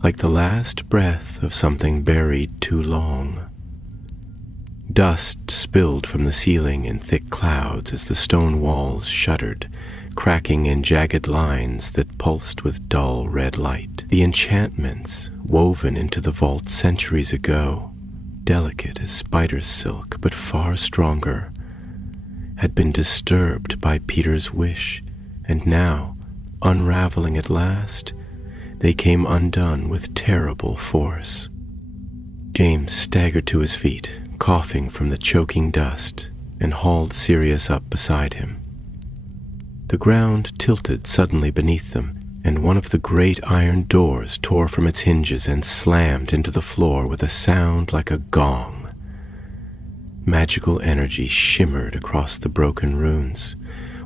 like the last breath of something buried too long. Dust spilled from the ceiling in thick clouds as the stone walls shuddered, cracking in jagged lines that pulsed with dull red light. The enchantments, woven into the vault centuries ago, delicate as spider's silk but far stronger, had been disturbed by Peter's wish, and now, unraveling at last, they came undone with terrible force. James staggered to his feet, coughing from the choking dust, and hauled Sirius up beside him. The ground tilted suddenly beneath them, and one of the great iron doors tore from its hinges and slammed into the floor with a sound like a gong. Magical energy shimmered across the broken runes,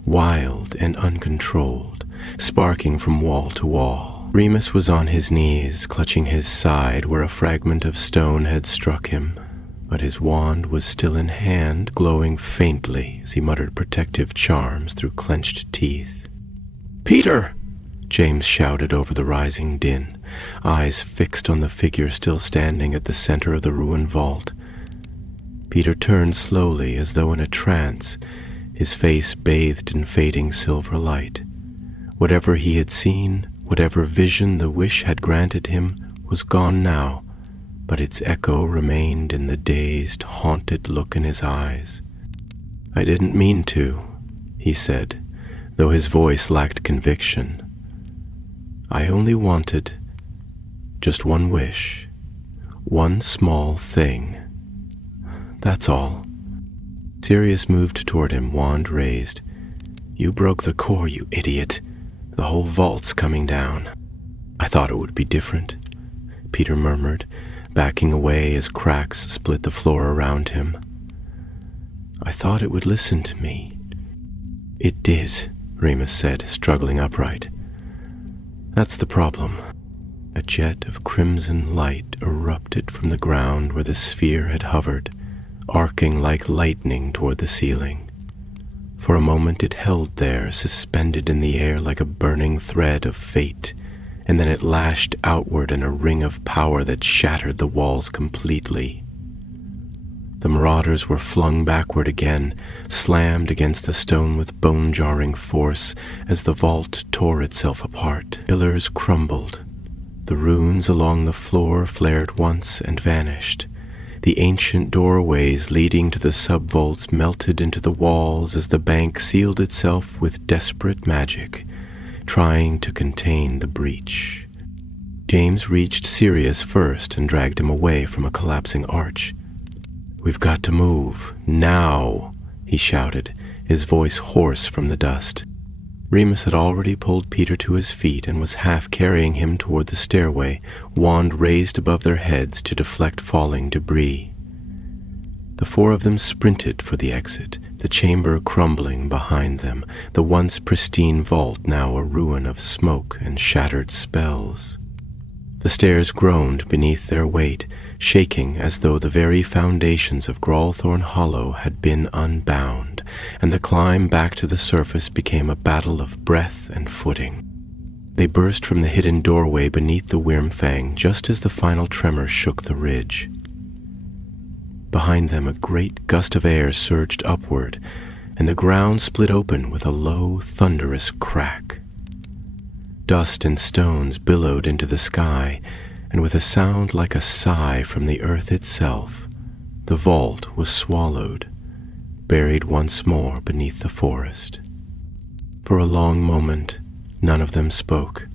wild and uncontrolled, sparking from wall to wall. Remus was on his knees, clutching his side where a fragment of stone had struck him, but his wand was still in hand, glowing faintly as he muttered protective charms through clenched teeth. "Peter!" James shouted over the rising din, eyes fixed on the figure still standing at the center of the ruined vault. Peter turned slowly as though in a trance, his face bathed in fading silver light. Whatever he had seen, whatever vision the wish had granted him, was gone now, but its echo remained in the dazed, haunted look in his eyes. "I didn't mean to," he said, though his voice lacked conviction. "I only wanted just one wish, one small thing. That's all." Sirius moved toward him, wand raised. "You broke the core, you idiot. The whole vault's coming down." "I thought it would be different," Peter murmured, backing away as cracks split the floor around him. "I thought it would listen to me." "It did," Remus said, struggling upright. "That's the problem." A jet of crimson light erupted from the ground where the sphere had hovered, arcing like lightning toward the ceiling. For a moment it held there, suspended in the air like a burning thread of fate, and then it lashed outward in a ring of power that shattered the walls completely. The Marauders were flung backward again, slammed against the stone with bone-jarring force as the vault tore itself apart. Pillars crumbled. The runes along the floor flared once and vanished. The ancient doorways leading to the sub-vaults melted into the walls as the bank sealed itself with desperate magic, trying to contain the breach. James reached Sirius first and dragged him away from a collapsing arch. "We've got to move, now," he shouted, his voice hoarse from the dust. Remus had already pulled Peter to his feet and was half carrying him toward the stairway, wand raised above their heads to deflect falling debris. The four of them sprinted for the exit, the chamber crumbling behind them, the once pristine vault now a ruin of smoke and shattered spells. The stairs groaned beneath their weight, shaking as though the very foundations of Grawlthorn Hollow had been unbound, and the climb back to the surface became a battle of breath and footing. They burst from the hidden doorway beneath the Wyrmfang just as the final tremor shook the ridge. Behind them a great gust of air surged upward, and the ground split open with a low, thunderous crack. Dust and stones billowed into the sky, and with a sound like a sigh from the earth itself, the vault was swallowed, buried once more beneath the forest. For a long moment, none of them spoke.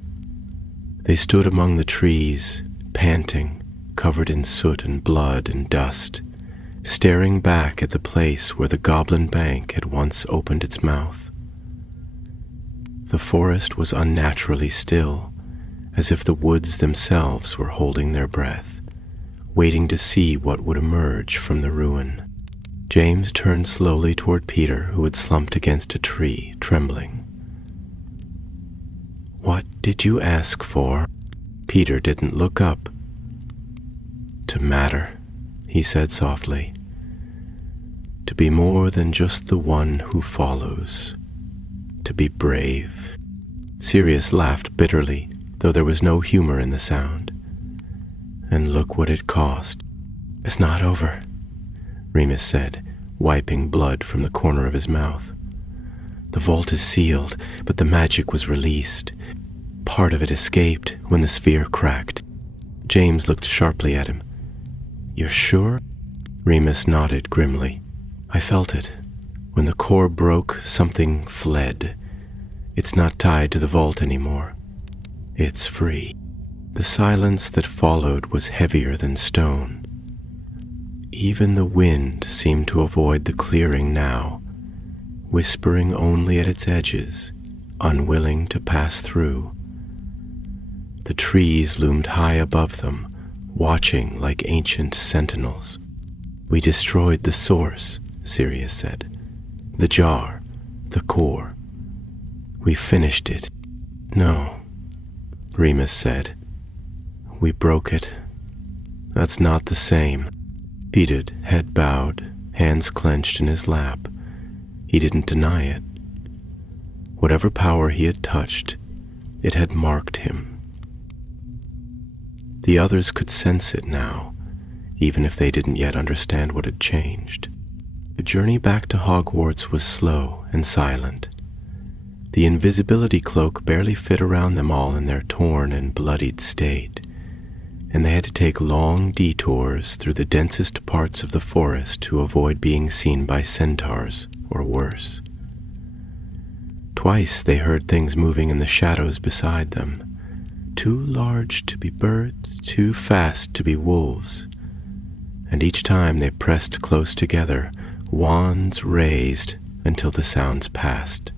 They stood among the trees, panting, covered in soot and blood and dust, staring back at the place where the goblin bank had once opened its mouth. The forest was unnaturally still, as if the woods themselves were holding their breath, waiting to see what would emerge from the ruin. James turned slowly toward Peter, who had slumped against a tree, trembling. "What did you ask for?" Peter didn't look up. "To matter," he said softly. "To be more than just the one who follows. To be brave." Sirius laughed bitterly, though there was no humor in the sound. "And look what it cost." "It's not over," Remus said, wiping blood from the corner of his mouth. "The vault is sealed, but the magic was released. Part of it escaped when the sphere cracked." James looked sharply at him. "You're sure?" Remus nodded grimly. "I felt it. When the core broke, something fled. It's not tied to the vault anymore. It's free." The silence that followed was heavier than stone. Even the wind seemed to avoid the clearing now, whispering only at its edges, unwilling to pass through. The trees loomed high above them, watching like ancient sentinels. "We destroyed the source," Sirius said. "The jar, the core. We finished it." "No," Remus said. "We broke it. That's not the same." Peter, head bowed, hands clenched in his lap. He didn't deny it. Whatever power he had touched, it had marked him. The others could sense it now, even if they didn't yet understand what had changed. The journey back to Hogwarts was slow and silent. The invisibility cloak barely fit around them all in their torn and bloodied state, and they had to take long detours through the densest parts of the forest to avoid being seen by centaurs, or worse. Twice they heard things moving in the shadows beside them, too large to be birds, too fast to be wolves, and each time they pressed close together, wands raised until the sounds passed.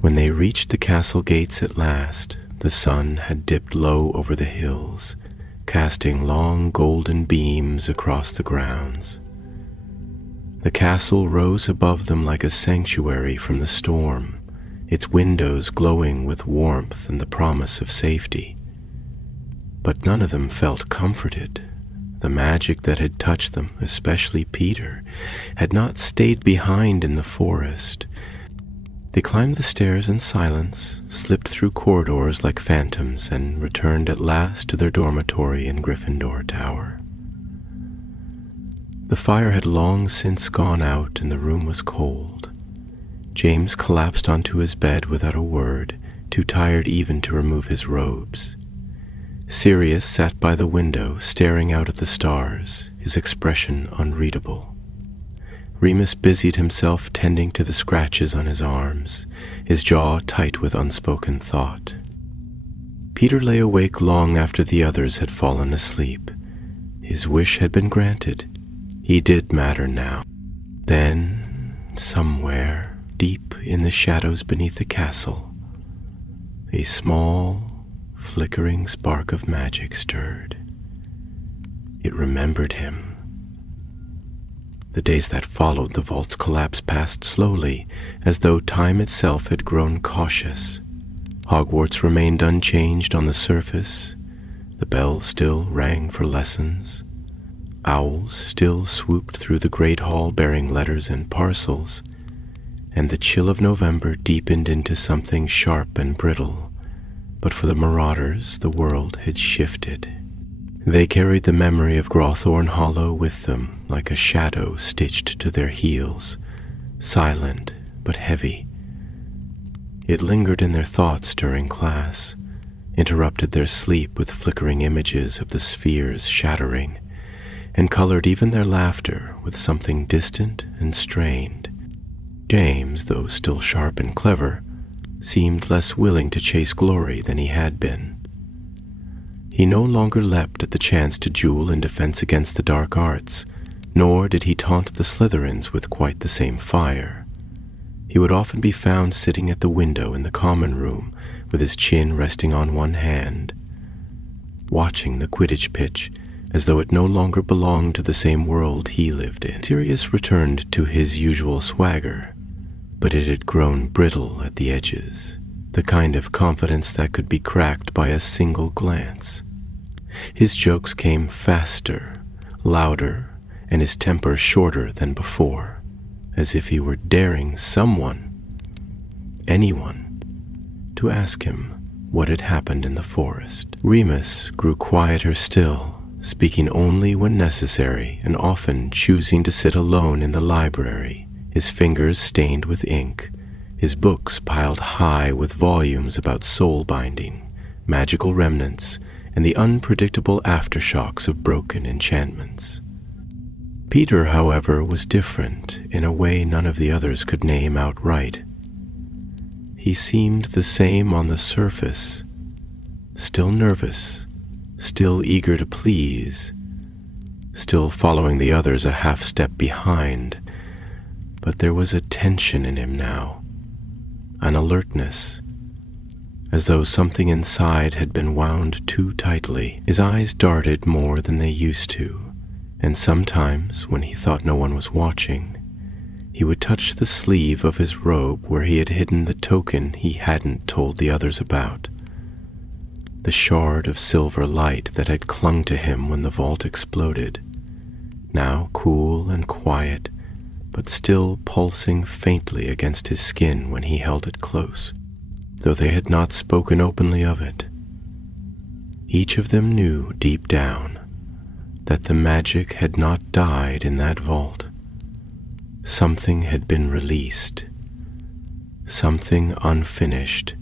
When they reached the castle gates at last, the sun had dipped low over the hills, casting long golden beams across the grounds. The castle rose above them like a sanctuary from the storm, its windows glowing with warmth and the promise of safety. But none of them felt comforted. The magic that had touched them, especially Peter, had not stayed behind in the forest. They climbed the stairs in silence, slipped through corridors like phantoms, and returned at last to their dormitory in Gryffindor Tower. The fire had long since gone out and the room was cold. James collapsed onto his bed without a word, too tired even to remove his robes. Sirius sat by the window, staring out at the stars, his expression unreadable. Remus busied himself tending to the scratches on his arms, his jaw tight with unspoken thought. Peter lay awake long after the others had fallen asleep. His wish had been granted. He did matter now. Then, somewhere, deep in the shadows beneath the castle, a small, flickering spark of magic stirred. It remembered him. The days that followed the vault's collapse passed slowly, as though time itself had grown cautious. Hogwarts remained unchanged on the surface. The bell still rang for lessons. Owls still swooped through the great hall bearing letters and parcels, and the chill of November deepened into something sharp and brittle. But for the Marauders, the world had shifted. They carried the memory of Grawthorn Hollow with them, like a shadow stitched to their heels, silent but heavy. It lingered in their thoughts during class, interrupted their sleep with flickering images of the spheres shattering, and colored even their laughter with something distant and strained. James, though still sharp and clever, seemed less willing to chase glory than he had been. He no longer leapt at the chance to duel in defense against the dark arts, nor did he taunt the Slytherins with quite the same fire. He would often be found sitting at the window in the common room, with his chin resting on one hand, watching the Quidditch pitch as though it no longer belonged to the same world he lived in. Sirius returned to his usual swagger, but it had grown brittle at the edges, the kind of confidence that could be cracked by a single glance. His jokes came faster, louder, and his temper shorter than before, as if he were daring someone, anyone, to ask him what had happened in the forest. Remus grew quieter still, speaking only when necessary and often choosing to sit alone in the library, his fingers stained with ink, his books piled high with volumes about soul binding, magical remnants, and the unpredictable aftershocks of broken enchantments. Peter, however, was different in a way none of the others could name outright. He seemed the same on the surface, still nervous, still eager to please, still following the others a half step behind, but there was a tension in him now, an alertness, as though something inside had been wound too tightly. His eyes darted more than they used to, and sometimes, when he thought no one was watching, he would touch the sleeve of his robe where he had hidden the token he hadn't told the others about, the shard of silver light that had clung to him when the vault exploded, now cool and quiet, but still pulsing faintly against his skin when he held it close, though they had not spoken openly of it. Each of them knew deep down that the magic had not died in that vault. Something had been released, something unfinished,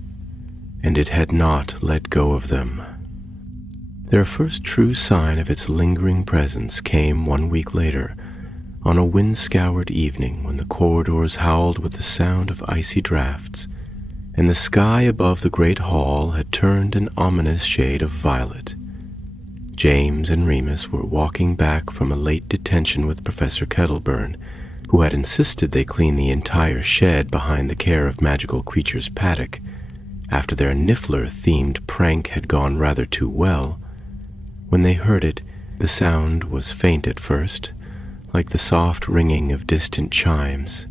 and it had not let go of them. Their first true sign of its lingering presence came 1 week later, on a wind-scoured evening when the corridors howled with the sound of icy drafts, and the sky above the great hall had turned an ominous shade of violet. James and Remus were walking back from a late detention with Professor Kettleburn who had insisted they clean the entire shed behind the Care of Magical Creatures paddock after their Niffler-themed prank had gone rather too well. When they heard it, the sound was faint at first, like the soft ringing of distant chimes,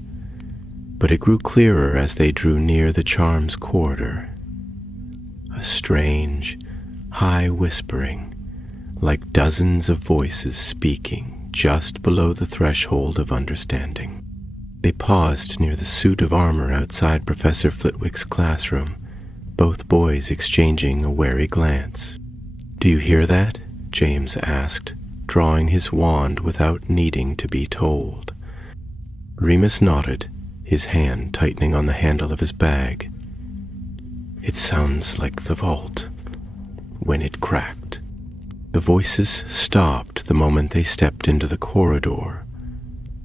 but it grew clearer as they drew near the charm's corridor. A strange, high whispering, like dozens of voices speaking just below the threshold of understanding. They paused near the suit of armor outside Professor Flitwick's classroom, both boys exchanging a wary glance. "Do you hear that?" James asked, drawing his wand without needing to be told. Remus nodded, his hand tightening on the handle of his bag. "It sounds like the vault." When it cracked, the voices stopped the moment they stepped into the corridor,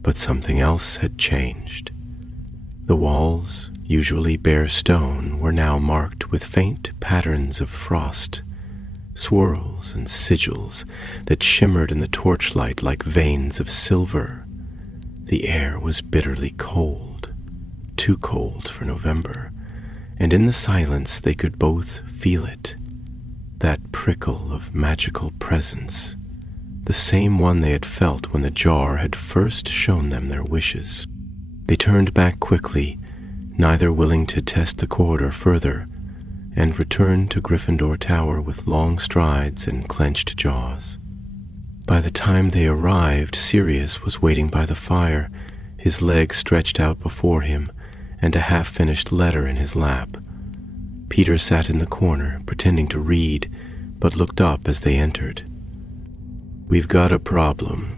but something else had changed. The walls, usually bare stone, were now marked with faint patterns of frost, swirls and sigils that shimmered in the torchlight like veins of silver. The air was bitterly cold, too cold for November, and in the silence they could both feel it, that prickle of magical presence, the same one they had felt when the jar had first shown them their wishes. They turned back quickly, neither willing to test the corridor further, and returned to Gryffindor Tower with long strides and clenched jaws. By the time they arrived, Sirius was waiting by the fire, his legs stretched out before him, and a half-finished letter in his lap. Peter sat in the corner, pretending to read, but looked up as they entered. "We've got a problem,"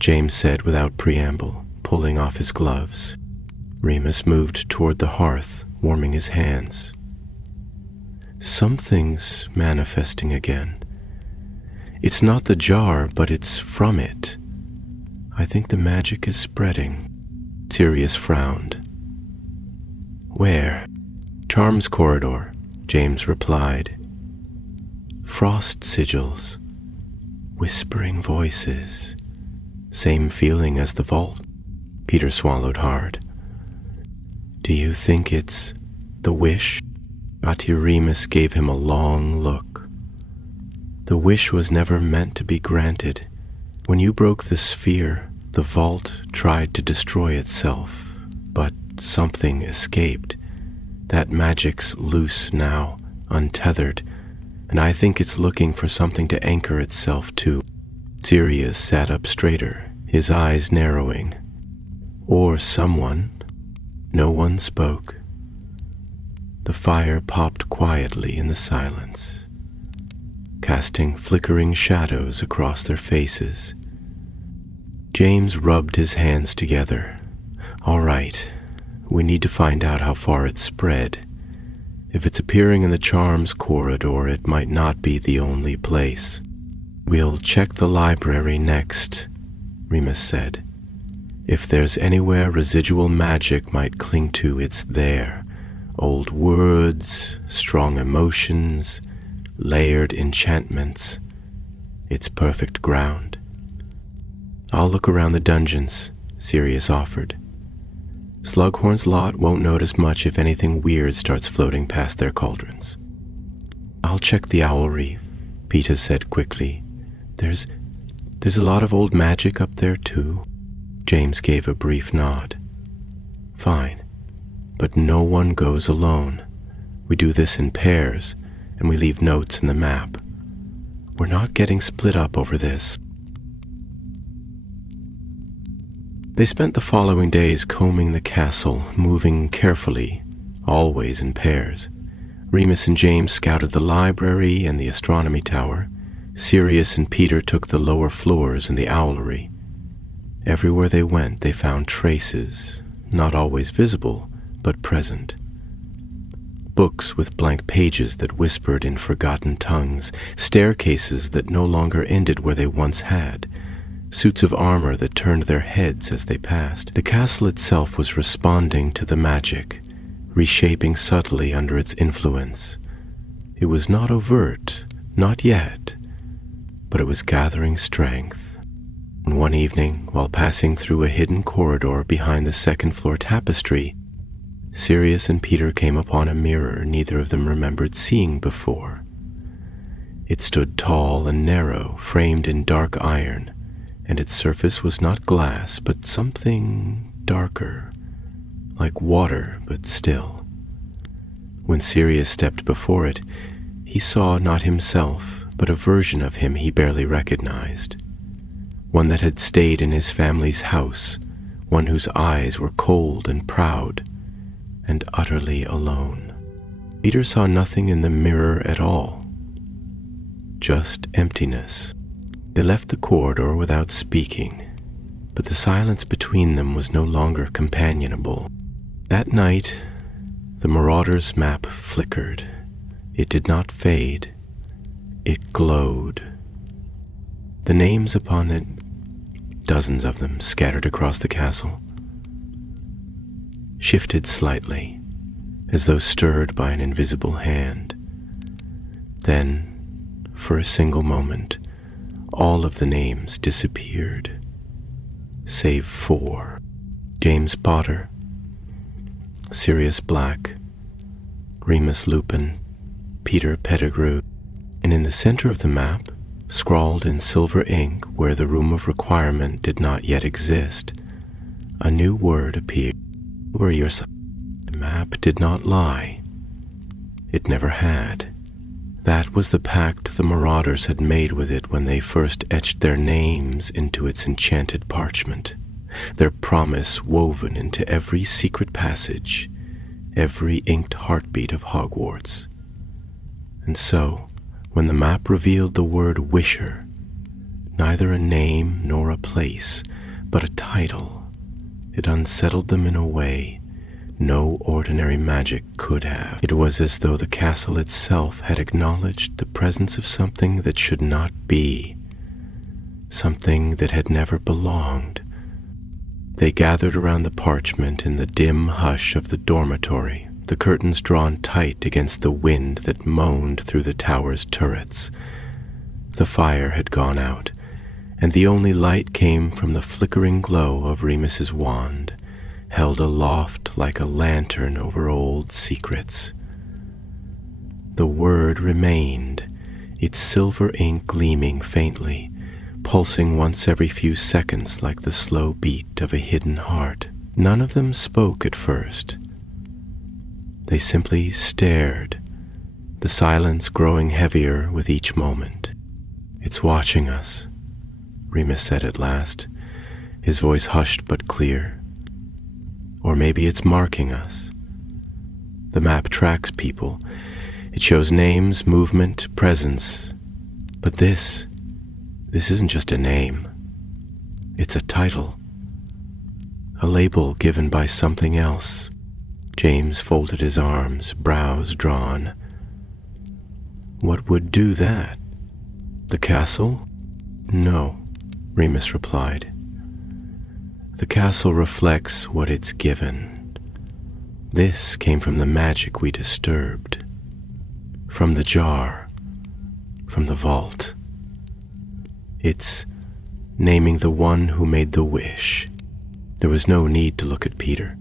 James said without preamble, pulling off his gloves. Remus moved toward the hearth, warming his hands. "Something's manifesting again. It's not the jar, but it's from it. I think the magic is spreading." Sirius frowned. "Where?" "Charms corridor," James replied. "Frost sigils, whispering voices. Same feeling as the vault." Peter swallowed hard. "Do you think it's the wish?" Remus gave him a long look. "The wish was never meant to be granted. When you broke the sphere, the vault tried to destroy itself, but something escaped. That magic's loose now, untethered, and I think it's looking for something to anchor itself to." Sirius sat up straighter, his eyes narrowing. "Or someone." No one spoke. The fire popped quietly in the silence, casting flickering shadows across their faces. James rubbed his hands together. "All right, we need to find out how far it's spread. If it's appearing in the charms corridor, it might not be the only place." "We'll check the library next," Remus said. "If there's anywhere residual magic might cling to, it's there. Old words, strong emotions, layered enchantments. It's perfect ground." "I'll look around the dungeons," Sirius offered. "Slughorn's lot won't notice much if anything weird starts floating past their cauldrons." "I'll check the Owlry," Peter said quickly. There's a lot of old magic up there too." James gave a brief nod. "Fine, but no one goes alone. We do this in pairs, and we leave notes in the map. We're not getting split up over this." They spent the following days combing the castle, moving carefully, always in pairs. Remus and James scouted the library and the astronomy tower. Sirius and Peter took the lower floors and the owlery. Everywhere they went, they found traces, not always visible, but present. Books with blank pages that whispered in forgotten tongues, staircases that no longer ended where they once had, suits of armor that turned their heads as they passed. The castle itself was responding to the magic, reshaping subtly under its influence. It was not overt, not yet, but it was gathering strength. One evening, while passing through a hidden corridor behind the second-floor tapestry, Sirius and Peter came upon a mirror neither of them remembered seeing before. It stood tall and narrow, framed in dark iron, and its surface was not glass, but something darker, like water, but still. When Sirius stepped before it, he saw not himself, but a version of him he barely recognized, one that had stayed in his family's house, one whose eyes were cold and proud, and utterly alone. Peter saw nothing in the mirror at all, just emptiness. They left the corridor without speaking, but the silence between them was no longer companionable. That night, the Marauders' map flickered. It did not fade. It glowed. The names upon it, dozens of them scattered across the castle, shifted slightly, as though stirred by an invisible hand. Then, for a single moment, all of the names disappeared, save 4. James Potter, Sirius Black, Remus Lupin, Peter Pettigrew, and in the center of the map, scrawled in silver ink where the room of requirement did not yet exist, a new word appeared. Were your son? The map did not lie. It never had. That was the pact the Marauders had made with it when they first etched their names into its enchanted parchment, their promise woven into every secret passage, every inked heartbeat of Hogwarts. And so, when the map revealed the word Wisher, neither a name nor a place, but a title, it unsettled them in a way no ordinary magic could have. It was as though the castle itself had acknowledged the presence of something that should not be, something that had never belonged. They gathered around the parchment in the dim hush of the dormitory, the curtains drawn tight against the wind that moaned through the tower's turrets. The fire had gone out, and the only light came from the flickering glow of Remus's wand, held aloft like a lantern over old secrets. The word remained, its silver ink gleaming faintly, pulsing once every few seconds like the slow beat of a hidden heart. None of them spoke at first. They simply stared, the silence growing heavier with each moment. "It's watching us," Remus said at last, his voice hushed but clear. "Or maybe it's marking us. The map tracks people. It shows names, movement, presence. But this isn't just a name. It's a title. A label given by something else." James folded his arms, brows drawn. "What would do that? The castle?" "No," Remus replied. "The castle reflects what it's given. This came from the magic we disturbed. From the jar. From the vault. It's naming the one who made the wish." There was no need to look at Peter.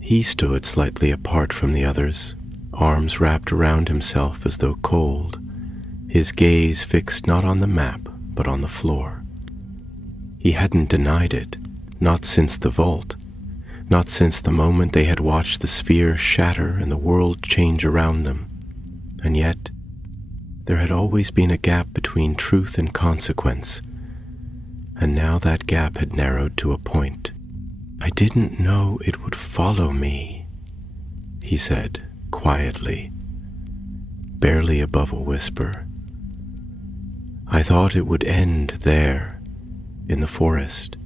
He stood slightly apart from the others, arms wrapped around himself as though cold, his gaze fixed not on the map, but on the floor. He hadn't denied it, not since the vault, not since the moment they had watched the sphere shatter and the world change around them. And yet, there had always been a gap between truth and consequence, and now that gap had narrowed to a point. "I didn't know it would follow me," he said quietly, barely above a whisper. "I thought it would end there, in the forest.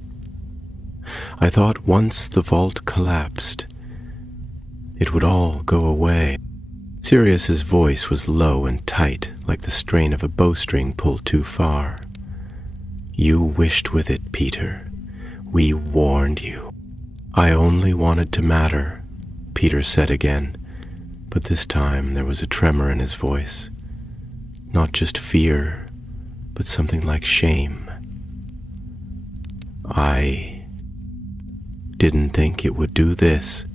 I thought once the vault collapsed, it would all go away." Sirius's voice was low and tight, like the strain of a bowstring pulled too far. "You wished with it, Peter. We warned you." "I only wanted to matter," Peter said again, but this time there was a tremor in his voice. Not just fear, but something like shame. I didn't think it would do this.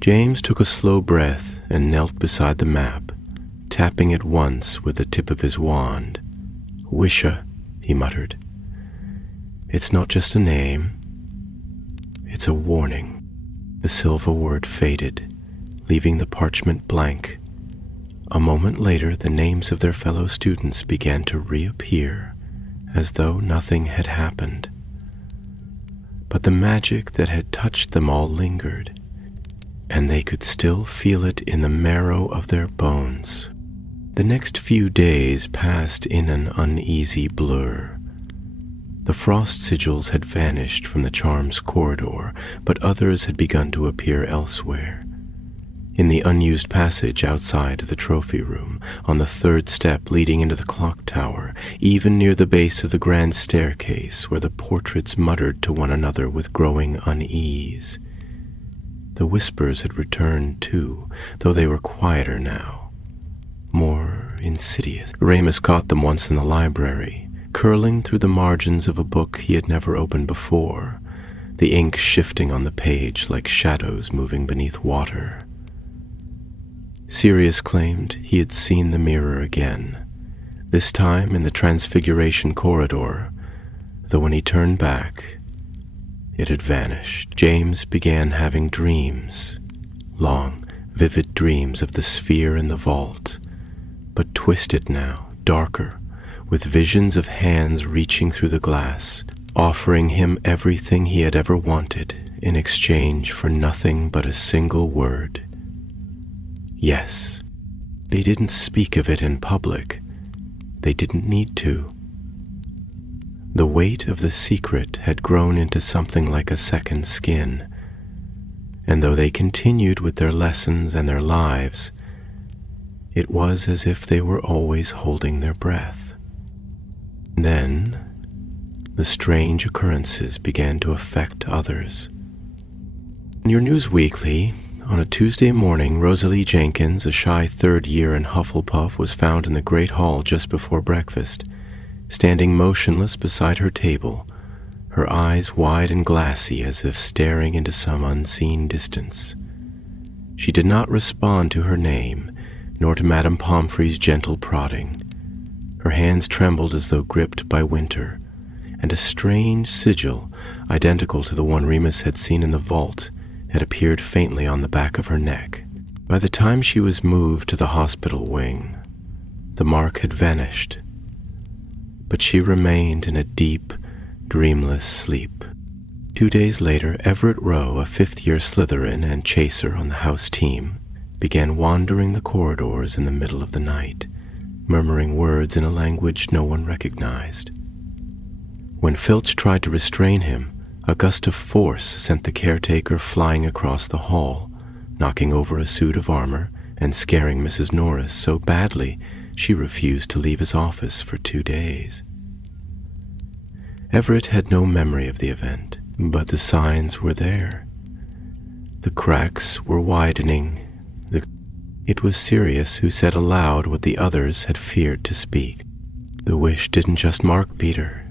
James took a slow breath and knelt beside the map, tapping it once with the tip of his wand. Wisha, he muttered. It's not just a name. It's a warning. The silver word faded, leaving the parchment blank. A moment later, the names of their fellow students began to reappear, as though nothing had happened. But the magic that had touched them all lingered, and they could still feel it in the marrow of their bones. The next few days passed in an uneasy blur. The frost sigils had vanished from the charm's corridor, but others had begun to appear elsewhere. In the unused passage outside the trophy room, on the third step leading into the clock tower, even near the base of the grand staircase where the portraits muttered to one another with growing unease. The whispers had returned too, though they were quieter now, more insidious. Remus caught them once in the library, curling through the margins of a book he had never opened before, the ink shifting on the page like shadows moving beneath water. Sirius claimed he had seen the mirror again, this time in the Transfiguration corridor, though when he turned back, it had vanished. James began having dreams, long, vivid dreams of the sphere in the vault, but twisted now, darker, with visions of hands reaching through the glass, offering him everything he had ever wanted in exchange for nothing but a single word. Yes. They didn't speak of it in public. They didn't need to. The weight of the secret had grown into something like a second skin, and though they continued with their lessons and their lives, it was as if they were always holding their breath. Then, the strange occurrences began to affect others. In your news weekly, on a Tuesday morning, Rosalie Jenkins, a shy third year in Hufflepuff, was found in the Great Hall just before breakfast, standing motionless beside her table, her eyes wide and glassy as if staring into some unseen distance. She did not respond to her name, nor to Madame Pomfrey's gentle prodding. Her hands trembled as though gripped by winter, and a strange sigil, identical to the one Remus had seen in the vault, had appeared faintly on the back of her neck. By the time she was moved to the hospital wing, the mark had vanished, but she remained in a deep, dreamless sleep. 2 days later, Everett Rowe, a fifth-year Slytherin and chaser on the house team, began wandering the corridors in the middle of the night, murmuring words in a language no one recognized. When Filch tried to restrain him, a gust of force sent the caretaker flying across the hall, knocking over a suit of armor and scaring Mrs. Norris so badly she refused to leave his office for 2 days. Everett had no memory of the event, but the signs were there. The cracks were widening. It was Sirius who said aloud what the others had feared to speak. The wish didn't just mark Peter.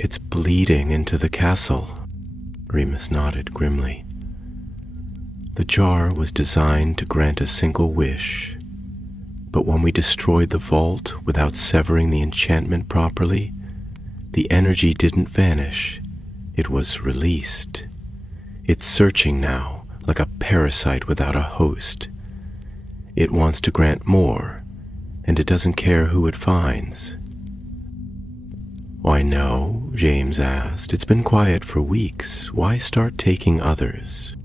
It's bleeding into the castle. Remus nodded grimly. The jar was designed to grant a single wish, but when we destroyed the vault without severing the enchantment properly, the energy didn't vanish. It was released. It's searching now, like a parasite without a host. It wants to grant more, and it doesn't care who it finds. Why no? James asked. It's been quiet for weeks. Why start taking others?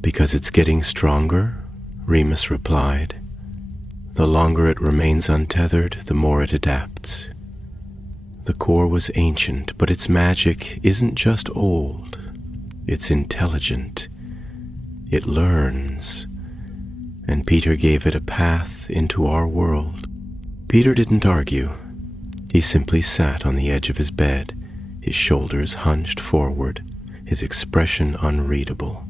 Because it's getting stronger, Remus replied. The longer it remains untethered, the more it adapts. The core was ancient, but its magic isn't just old. It's intelligent. It learns. And Peter gave it a path into our world. Peter didn't argue. He simply sat on the edge of his bed, his shoulders hunched forward, his expression unreadable.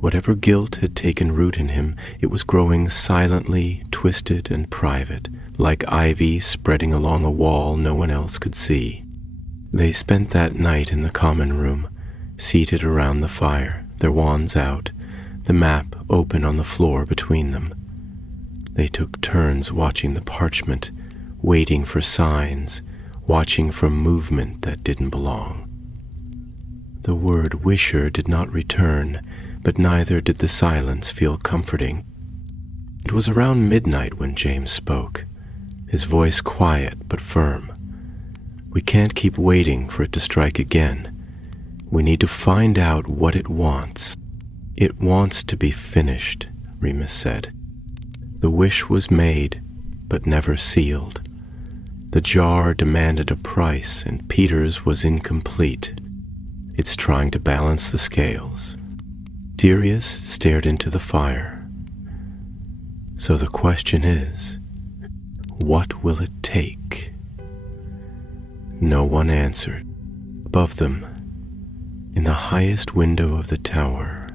Whatever guilt had taken root in him, it was growing silently, twisted and private, like ivy spreading along a wall no one else could see. They spent that night in the common room, seated around the fire, their wands out, the map open on the floor between them. They took turns watching the parchment, waiting for signs, watching for movement that didn't belong. The word wisher did not return, but neither did the silence feel comforting. It was around midnight when James spoke, his voice quiet but firm. We can't keep waiting for it to strike again. We need to find out what it wants. It wants to be finished, Remus said. The wish was made, but never sealed. The jar demanded a price, and Peter's was incomplete. It's trying to balance the scales. Sirius stared into the fire. So the question is, what will it take? No one answered. Above them, in the highest window of the tower,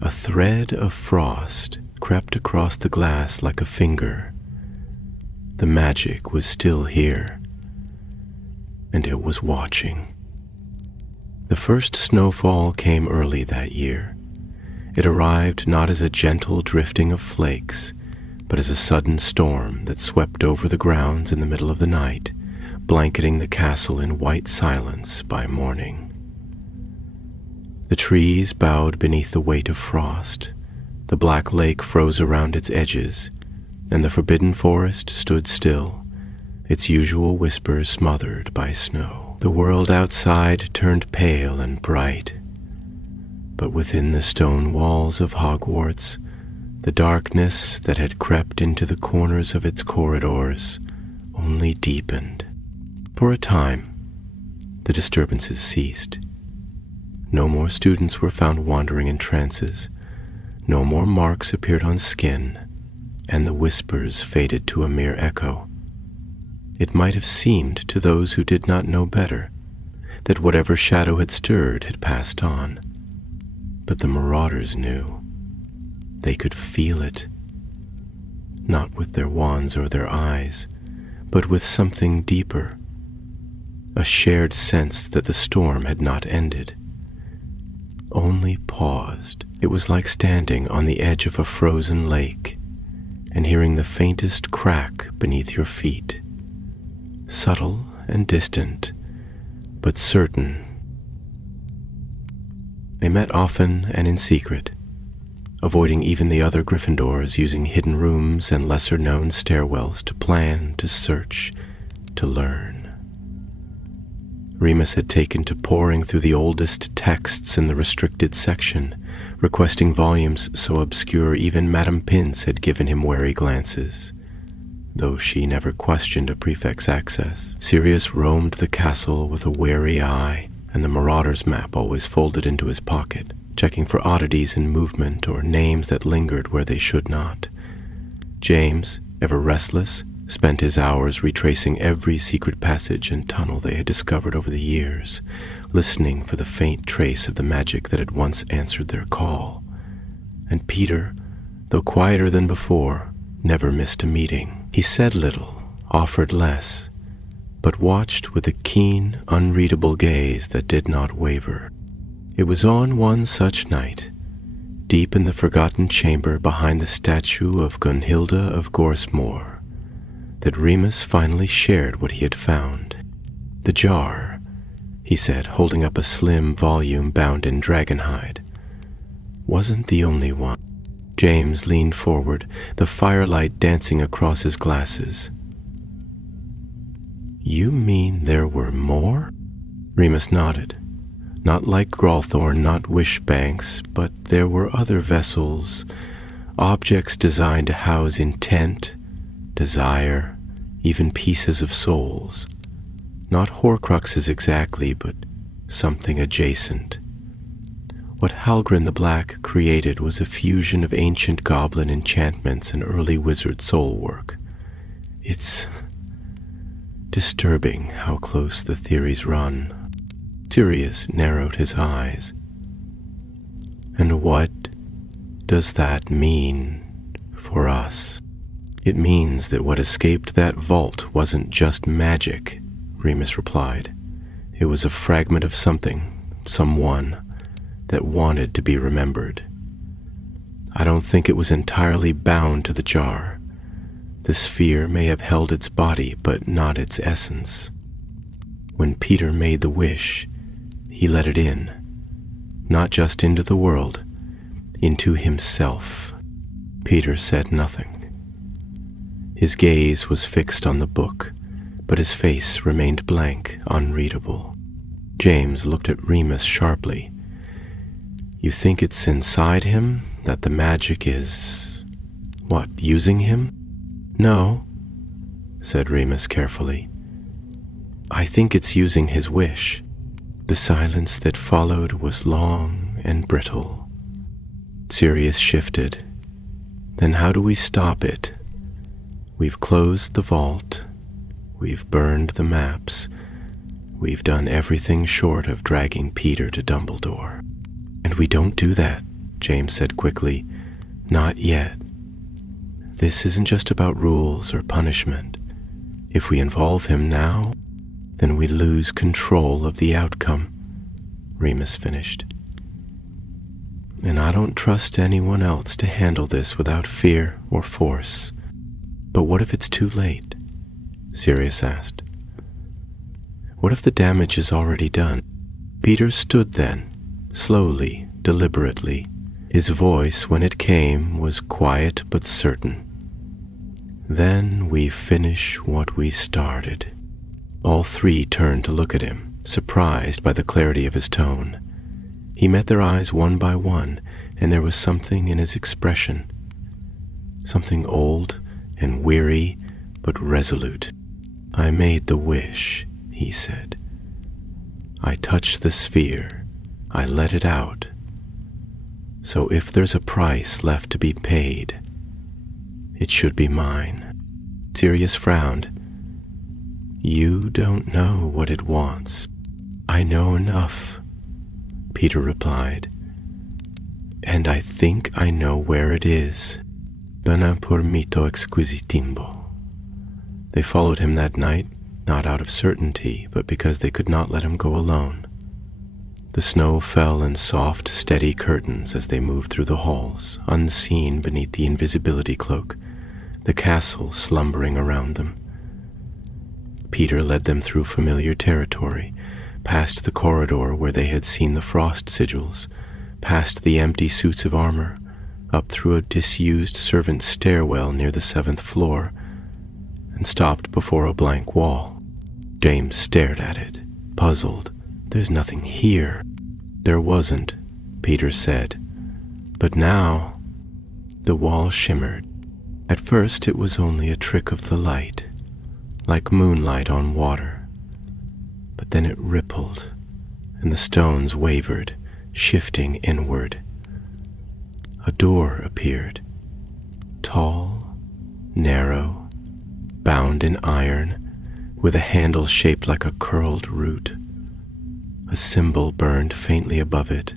a thread of frost crept across the glass like a finger. The magic was still here, and it was watching. The first snowfall came early that year. It arrived not as a gentle drifting of flakes, but as a sudden storm that swept over the grounds in the middle of the night, blanketing the castle in white silence by morning. The trees bowed beneath the weight of frost, the black lake froze around its edges, and the forbidden forest stood still, its usual whispers smothered by snow. The world outside turned pale and bright, but within the stone walls of Hogwarts, the darkness that had crept into the corners of its corridors only deepened. For a time, the disturbances ceased. No more students were found wandering in trances, no more marks appeared on skin, and the whispers faded to a mere echo. It might have seemed to those who did not know better that whatever shadow had stirred had passed on. But the Marauders knew. They could feel it, not with their wands or their eyes, but with something deeper, a shared sense that the storm had not ended, only paused. It was like standing on the edge of a frozen lake and hearing the faintest crack beneath your feet, subtle and distant, but certain. They met often and in secret, avoiding even the other Gryffindors, using hidden rooms and lesser-known stairwells to plan, to search, to learn. Remus had taken to poring through the oldest texts in the restricted section, requesting volumes so obscure even Madame Pince had given him wary glances, though she never questioned a prefect's access. Sirius roamed the castle with a wary eye, and the Marauders' map always folded into his pocket, checking for oddities in movement or names that lingered where they should not. James, ever restless, spent his hours retracing every secret passage and tunnel they had discovered over the years, listening for the faint trace of the magic that had once answered their call. And Peter, though quieter than before, never missed a meeting. He said little, offered less, but watched with a keen, unreadable gaze that did not waver. It was on one such night, deep in the forgotten chamber behind the statue of Gunhilda of Gorsmore, that Remus finally shared what he had found. The jar, he said, holding up a slim volume bound in dragonhide, wasn't the only one. James leaned forward, the firelight dancing across his glasses. You mean there were more? Remus nodded. Not like Gralthorn, not Wishbanks, but there were other vessels, objects designed to house intent, desire, even pieces of souls. Not Horcruxes exactly, but something adjacent. What Halgren the Black created was a fusion of ancient goblin enchantments and early wizard soul work. It's disturbing how close the theories run. Sirius narrowed his eyes. And what does that mean for us? It means that what escaped that vault wasn't just magic, Remus replied. It was a fragment of something, someone, that wanted to be remembered. I don't think it was entirely bound to the jar. The sphere may have held its body, but not its essence. When Peter made the wish, he let it in, not just into the world, into himself. Peter said nothing. His gaze was fixed on the book, but his face remained blank, unreadable. James looked at Remus sharply. You think it's inside him, that the magic is... what, using him? No, said Remus carefully. I think it's using his wish. The silence that followed was long and brittle. Sirius shifted. Then how do we stop it? We've closed the vault. We've burned the maps. We've done everything short of dragging Peter to Dumbledore. And we don't do that, James said quickly. Not yet. This isn't just about rules or punishment. If we involve him now, then we lose control of the outcome, Remus finished. And I don't trust anyone else to handle this without fear or force. But what if it's too late? Sirius asked. What if the damage is already done? Peter stood then, slowly, deliberately. His voice, when it came, was quiet but certain. Then we finish what we started. All three turned to look at him, surprised by the clarity of his tone. He met their eyes one by one, and there was something in his expression. Something old and weary, but resolute. I made the wish, he said. I touched the sphere. I let it out. So if there's a price left to be paid, it should be mine. Sirius frowned. You don't know what it wants. I know enough, Peter replied. And I think I know where it is. Dona por mito exquisitimbo. They followed him that night, not out of certainty, but because they could not let him go alone. The snow fell in soft, steady curtains as they moved through the halls, unseen beneath the invisibility cloak, the castle slumbering around them. Peter led them through familiar territory, past the corridor where they had seen the frost sigils, past the empty suits of armor, up through a disused servant's stairwell near the 7th floor, and stopped before a blank wall. James stared at it, puzzled. There's nothing here. There wasn't, Peter said. But now, the wall shimmered. At first it was only a trick of the light, like moonlight on water. But then it rippled, and the stones wavered, shifting inward. A door appeared, tall, narrow, bound in iron, with a handle shaped like a curled root. A symbol burned faintly above it,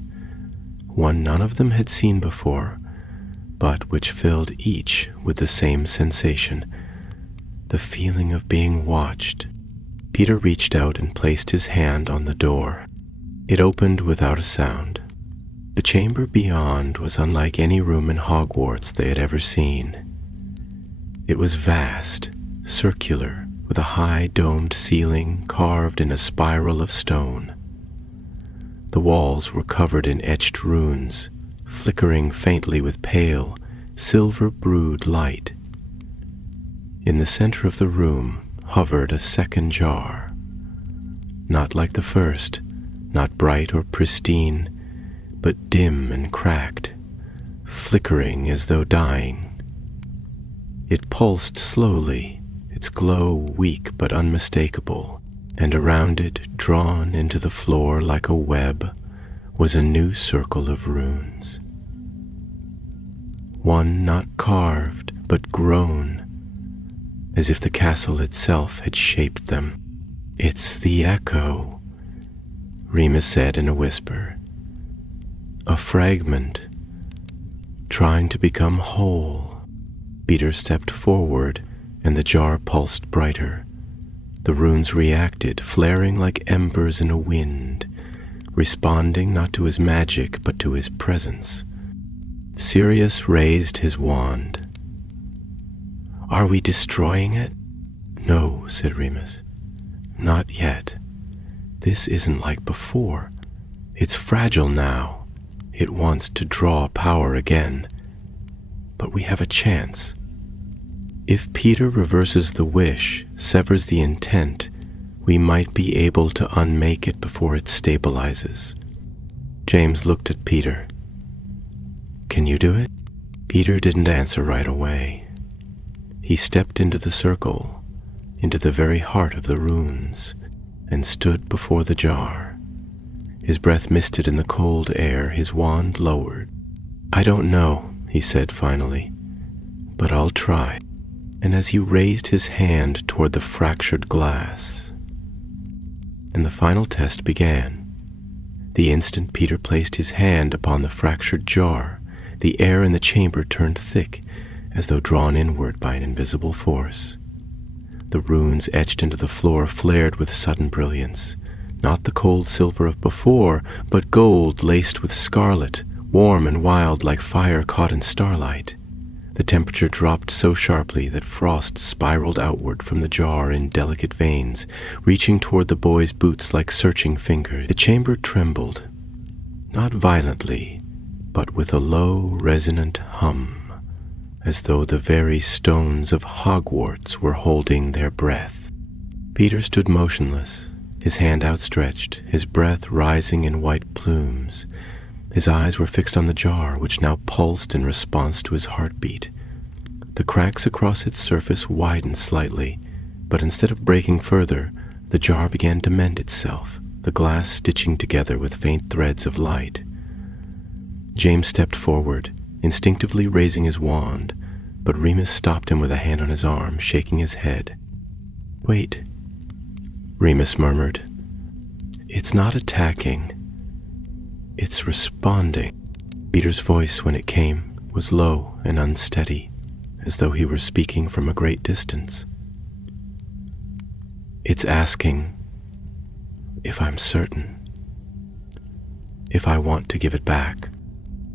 one none of them had seen before, but which filled each with the same sensation, the feeling of being watched. Peter reached out and placed his hand on the door. It opened without a sound. The chamber beyond was unlike any room in Hogwarts they had ever seen. It was vast, circular, with a high domed ceiling carved in a spiral of stone. The walls were covered in etched runes, flickering faintly with pale, silver-brewed light. In the center of the room hovered a second jar, not like the first, not bright or pristine, but dim and cracked, flickering as though dying. It pulsed slowly, its glow weak but unmistakable, and around it, drawn into the floor like a web, was a new circle of runes. One not carved, but grown, as if the castle itself had shaped them. It's the echo, Remus said in a whisper. A fragment, trying to become whole. Peter stepped forward, and the jar pulsed brighter. The runes reacted, flaring like embers in a wind, responding not to his magic but to his presence. Sirius raised his wand. "Are we destroying it?" "No," said Remus. "Not yet. This isn't like before. It's fragile now. It wants to draw power again. But we have a chance. If Peter reverses the wish, severs the intent, we might be able to unmake it before it stabilizes." James looked at Peter. "Can you do it?" Peter didn't answer right away. He stepped into the circle, into the very heart of the runes, and stood before the jar. His breath misted in the cold air, his wand lowered. "I don't know," he said finally, "but I'll try." And as he raised his hand toward the fractured glass, and the final test began. The instant Peter placed his hand upon the fractured jar, the air in the chamber turned thick, as though drawn inward by an invisible force. The runes etched into the floor flared with sudden brilliance, not the cold silver of before, but gold laced with scarlet, warm and wild like fire caught in starlight. The temperature dropped so sharply that frost spiraled outward from the jar in delicate veins, reaching toward the boy's boots like searching fingers. The chamber trembled, not violently, but with a low, resonant hum, as though the very stones of Hogwarts were holding their breath. Peter stood motionless, his hand outstretched, his breath rising in white plumes. His eyes were fixed on the jar, which now pulsed in response to his heartbeat. The cracks across its surface widened slightly, but instead of breaking further, the jar began to mend itself, the glass stitching together with faint threads of light. James stepped forward, instinctively raising his wand, but Remus stopped him with a hand on his arm, shaking his head. "Wait," Remus murmured. "It's not attacking. It's responding." Peter's voice, when it came, was low and unsteady, as though he were speaking from a great distance. "It's asking if I'm certain, if I want to give it back."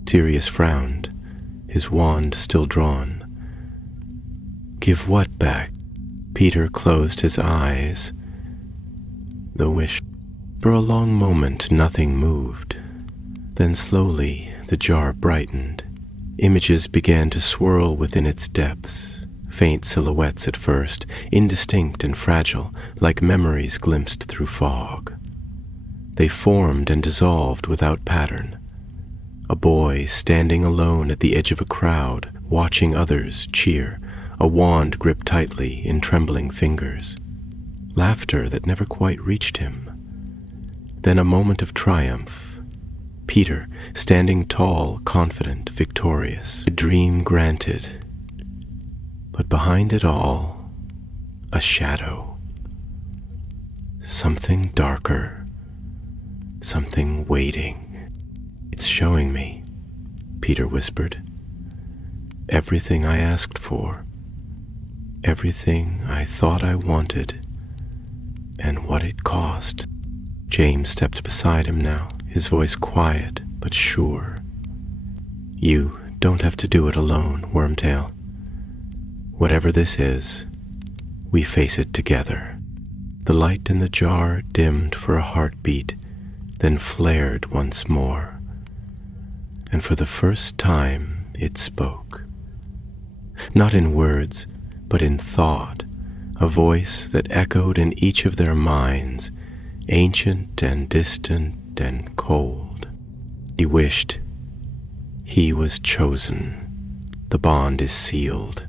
Sirius frowned, his wand still drawn. "Give what back?" Peter closed his eyes. The wish. For a long moment, nothing moved. Then slowly, the jar brightened. Images began to swirl within its depths, faint silhouettes at first, indistinct and fragile, like memories glimpsed through fog. They formed and dissolved without pattern. A boy standing alone at the edge of a crowd, watching others cheer, a wand gripped tightly in trembling fingers. Laughter that never quite reached him. Then a moment of triumph. Peter, standing tall, confident, victorious. A dream granted. But behind it all, a shadow. Something darker. Something waiting. "It's showing me," Peter whispered. "Everything I asked for. Everything I thought I wanted. And what it cost." James stepped beside him now, his voice quiet but sure. "You don't have to do it alone, Wormtail. Whatever this is, we face it together." The light in the jar dimmed for a heartbeat, then flared once more. And for the first time it spoke. Not in words, but in thought, a voice that echoed in each of their minds, ancient and distant and cold. He wished. He was chosen. The bond is sealed.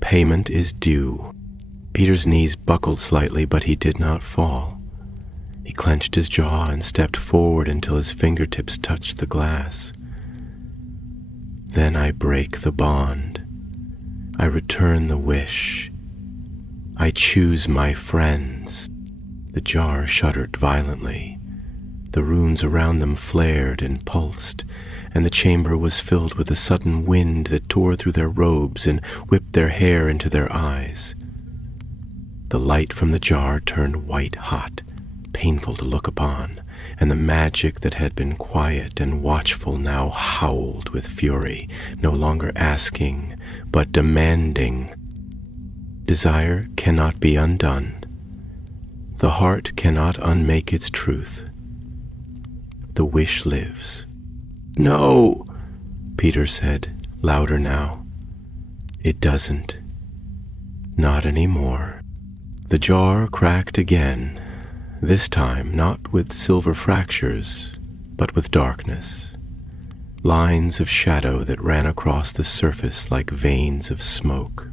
Payment is due. Peter's knees buckled slightly, but he did not fall. He clenched his jaw and stepped forward until his fingertips touched the glass. Then I break the bond. I return the wish. I choose my friends. The jar shuddered violently. The runes around them flared and pulsed, and the chamber was filled with a sudden wind that tore through their robes and whipped their hair into their eyes. The light from the jar turned white hot, painful to look upon, and the magic that had been quiet and watchful now howled with fury, no longer asking, but demanding. Desire cannot be undone. The heart cannot unmake its truth. The wish lives. "No," Peter said, louder now. "It doesn't. Not anymore." The jar cracked again, this time not with silver fractures, but with darkness, lines of shadow that ran across the surface like veins of smoke.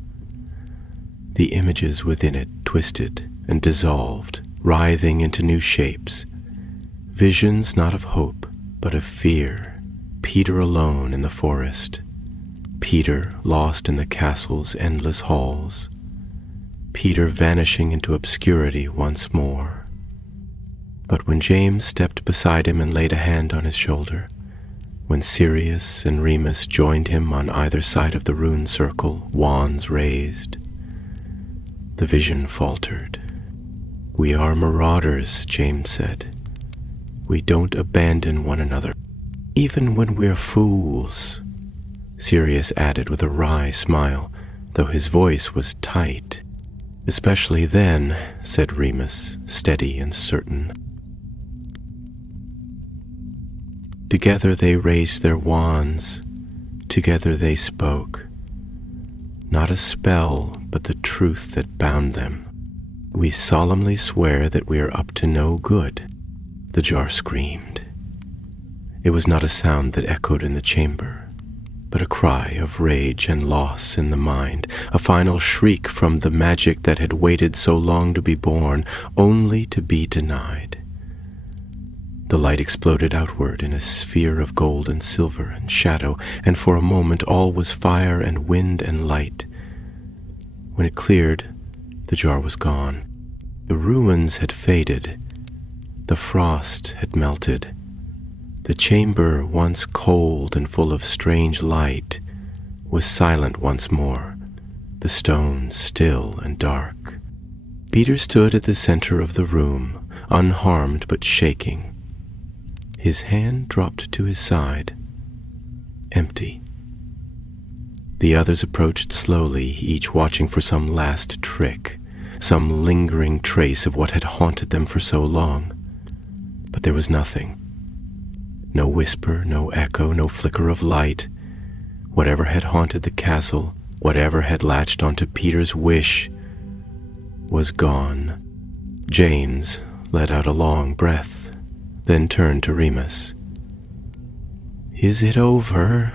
The images within it twisted and dissolved, writhing into new shapes, visions not of hope, but of fear. Peter alone in the forest, Peter lost in the castle's endless halls, Peter vanishing into obscurity once more. But when James stepped beside him and laid a hand on his shoulder, when Sirius and Remus joined him on either side of the rune circle, wands raised, the vision faltered. "We are marauders," James said. "We don't abandon one another, even when we're fools," Sirius added with a wry smile, though his voice was tight. "Especially then," said Remus, steady and certain. Together they raised their wands, together they spoke. Not a spell, but the truth that bound them. "We solemnly swear that we are up to no good," the jar screamed. It was not a sound that echoed in the chamber, but a cry of rage and loss in the mind, a final shriek from the magic that had waited so long to be born, only to be denied. The light exploded outward in a sphere of gold and silver and shadow, and for a moment all was fire and wind and light. When it cleared, the jar was gone. The ruins had faded. The frost had melted. The chamber, once cold and full of strange light, was silent once more, the stones still and dark. Peter stood at the center of the room, unharmed but shaking. His hand dropped to his side, empty. The others approached slowly, each watching for some last trick, some lingering trace of what had haunted them for so long. But there was nothing. No whisper, no echo, no flicker of light. Whatever had haunted the castle, whatever had latched onto Peter's wish, was gone. James let out a long breath, then turned to Remus. "Is it over?"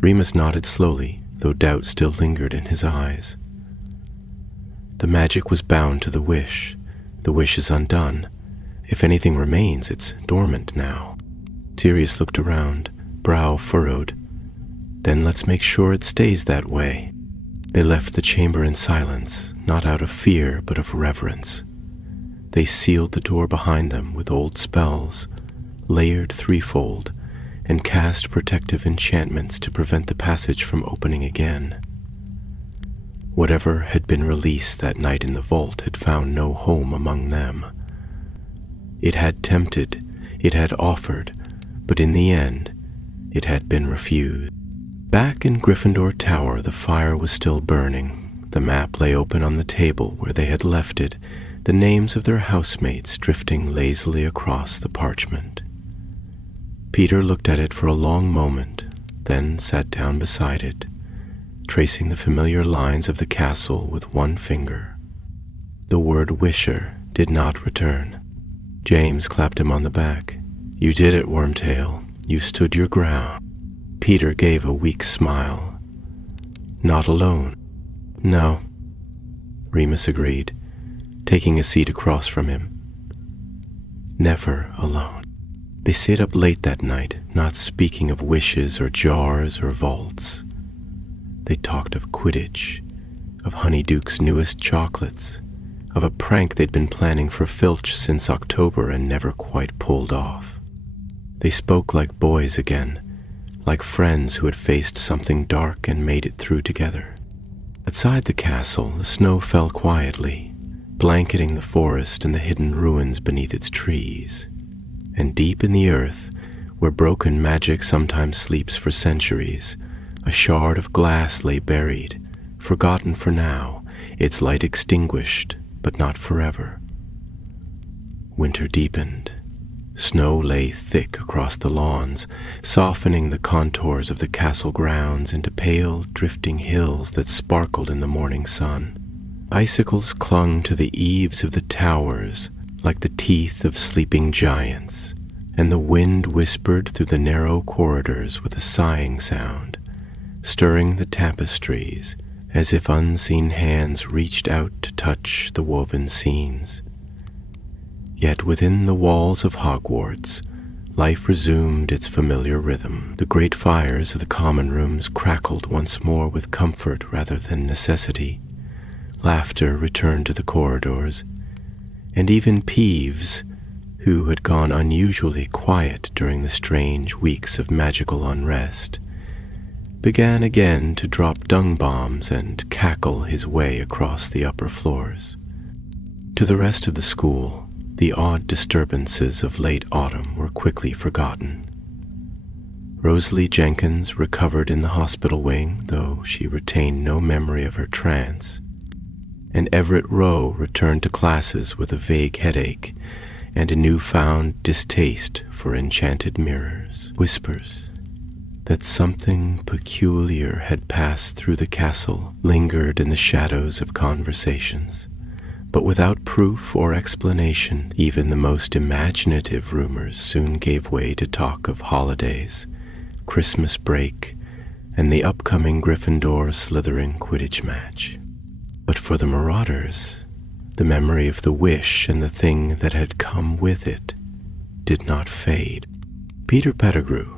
Remus nodded slowly, though doubt still lingered in his eyes. "The magic was bound to the wish. The wish is undone. If anything remains, it's dormant now." Sirius looked around, brow furrowed. "Then let's make sure it stays that way." They left the chamber in silence, not out of fear, but of reverence. They sealed the door behind them with old spells, layered threefold, and cast protective enchantments to prevent the passage from opening again. Whatever had been released that night in the vault had found no home among them. It had tempted, it had offered, but in the end, it had been refused. Back in Gryffindor Tower, the fire was still burning. The map lay open on the table where they had left it, the names of their housemates drifting lazily across the parchment. Peter looked at it for a long moment, then sat down beside it, tracing the familiar lines of the castle with one finger. The word "wisher" did not return. James clapped him on the back. "You did it, Wormtail. You stood your ground." Peter gave a weak smile. "Not alone." "No," Remus agreed, taking a seat across from him. "Never alone." They stayed up late that night, not speaking of wishes or jars or vaults. They talked of Quidditch, of Honeyduke's newest chocolates, of a prank they'd been planning for Filch since October and never quite pulled off. They spoke like boys again, like friends who had faced something dark and made it through together. Outside the castle, the snow fell quietly, blanketing the forest and the hidden ruins beneath its trees. And deep in the earth, where broken magic sometimes sleeps for centuries, a shard of glass lay buried, forgotten for now, its light extinguished, but not forever. Winter deepened. Snow lay thick across the lawns, softening the contours of the castle grounds into pale, drifting hills that sparkled in the morning sun. Icicles clung to the eaves of the towers like the teeth of sleeping giants, and the wind whispered through the narrow corridors with a sighing sound, stirring the tapestries as if unseen hands reached out to touch the woven scenes. Yet within the walls of Hogwarts, life resumed its familiar rhythm. The great fires of the common rooms crackled once more with comfort rather than necessity. Laughter returned to the corridors, and even Peeves, who had gone unusually quiet during the strange weeks of magical unrest, began again to drop dung bombs and cackle his way across the upper floors. To the rest of the school, the odd disturbances of late autumn were quickly forgotten. Rosalie Jenkins recovered in the hospital wing, though she retained no memory of her trance, and Everett Rowe returned to classes with a vague headache and a newfound distaste for enchanted mirrors. Whispers that something peculiar had passed through the castle lingered in the shadows of conversations. But without proof or explanation, even the most imaginative rumors soon gave way to talk of holidays, Christmas break, and the upcoming Gryffindor-Slytherin Quidditch match. But for the Marauders, the memory of the wish and the thing that had come with it did not fade. Peter Pettigrew,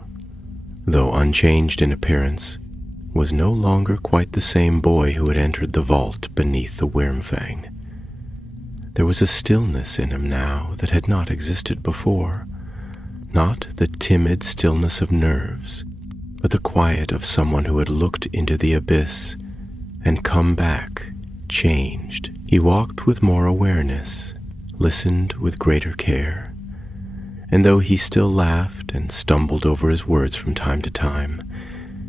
though unchanged in appearance, was no longer quite the same boy who had entered the vault beneath the Wyrmfang. There was a stillness in him now that had not existed before, not the timid stillness of nerves, but the quiet of someone who had looked into the abyss and come back, changed. He walked with more awareness, listened with greater care, and though he still laughed and stumbled over his words from time to time,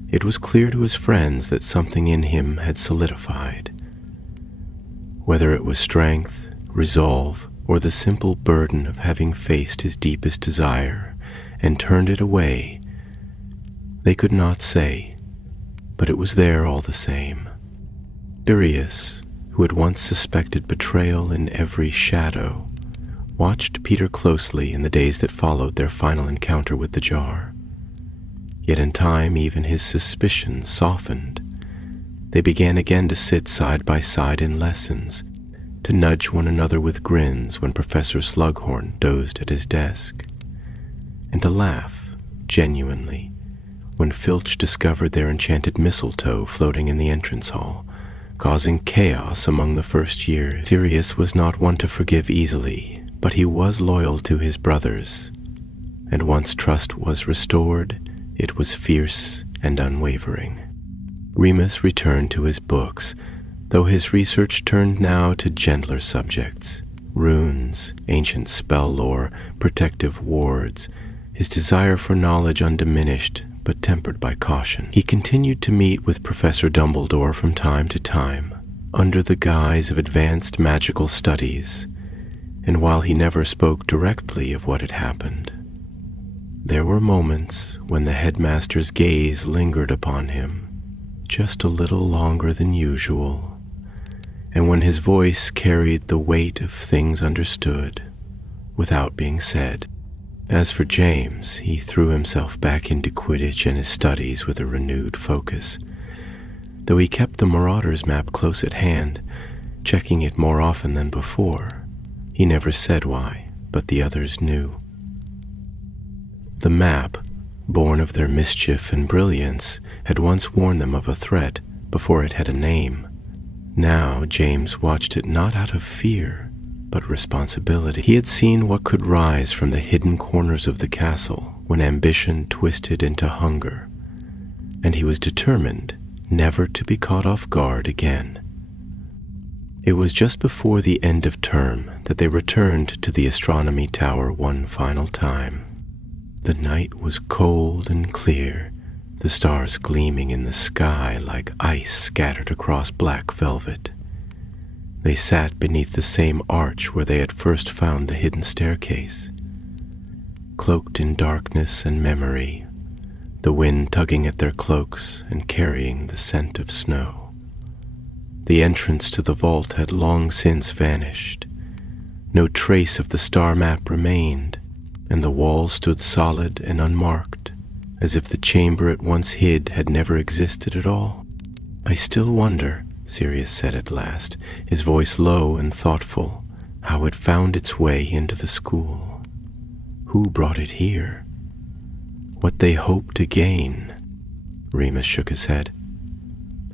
it was clear to his friends that something in him had solidified. Whether it was strength, resolve, or the simple burden of having faced his deepest desire and turned it away, they could not say, but it was there all the same. Sirius, who had once suspected betrayal in every shadow, watched Peter closely in the days that followed their final encounter with the jar. Yet in time even his suspicions softened. They began again to sit side by side in lessons, to nudge one another with grins when Professor Slughorn dozed at his desk, and to laugh, genuinely, when Filch discovered their enchanted mistletoe floating in the entrance hall, causing chaos among the first year. Sirius was not one to forgive easily, but he was loyal to his brothers, and once trust was restored, it was fierce and unwavering. Remus returned to his books, though his research turned now to gentler subjects, runes, ancient spell lore, protective wards, his desire for knowledge undiminished but tempered by caution. He continued to meet with Professor Dumbledore from time to time, under the guise of advanced magical studies, and while he never spoke directly of what had happened, there were moments when the headmaster's gaze lingered upon him just a little longer than usual, and when his voice carried the weight of things understood without being said. As for James, he threw himself back into Quidditch and his studies with a renewed focus. Though he kept the Marauders map close at hand, checking it more often than before, he never said why, but the others knew. The map, born of their mischief and brilliance, had once warned them of a threat before it had a name. Now James watched it not out of fear, but responsibility. He had seen what could rise from the hidden corners of the castle when ambition twisted into hunger, and he was determined never to be caught off guard again. It was just before the end of term that they returned to the astronomy tower one final time. The night was cold and clear, the stars gleaming in the sky like ice scattered across black velvet. They sat beneath the same arch where they had first found the hidden staircase. Cloaked in darkness and memory, the wind tugging at their cloaks and carrying the scent of snow. The entrance to the vault had long since vanished. No trace of the star map remained, and the walls stood solid and unmarked, as if the chamber it once hid had never existed at all. "I still wonder," Sirius said at last, his voice low and thoughtful, "how it found its way into the school. Who brought it here? What they hoped to gain?" Remus shook his head.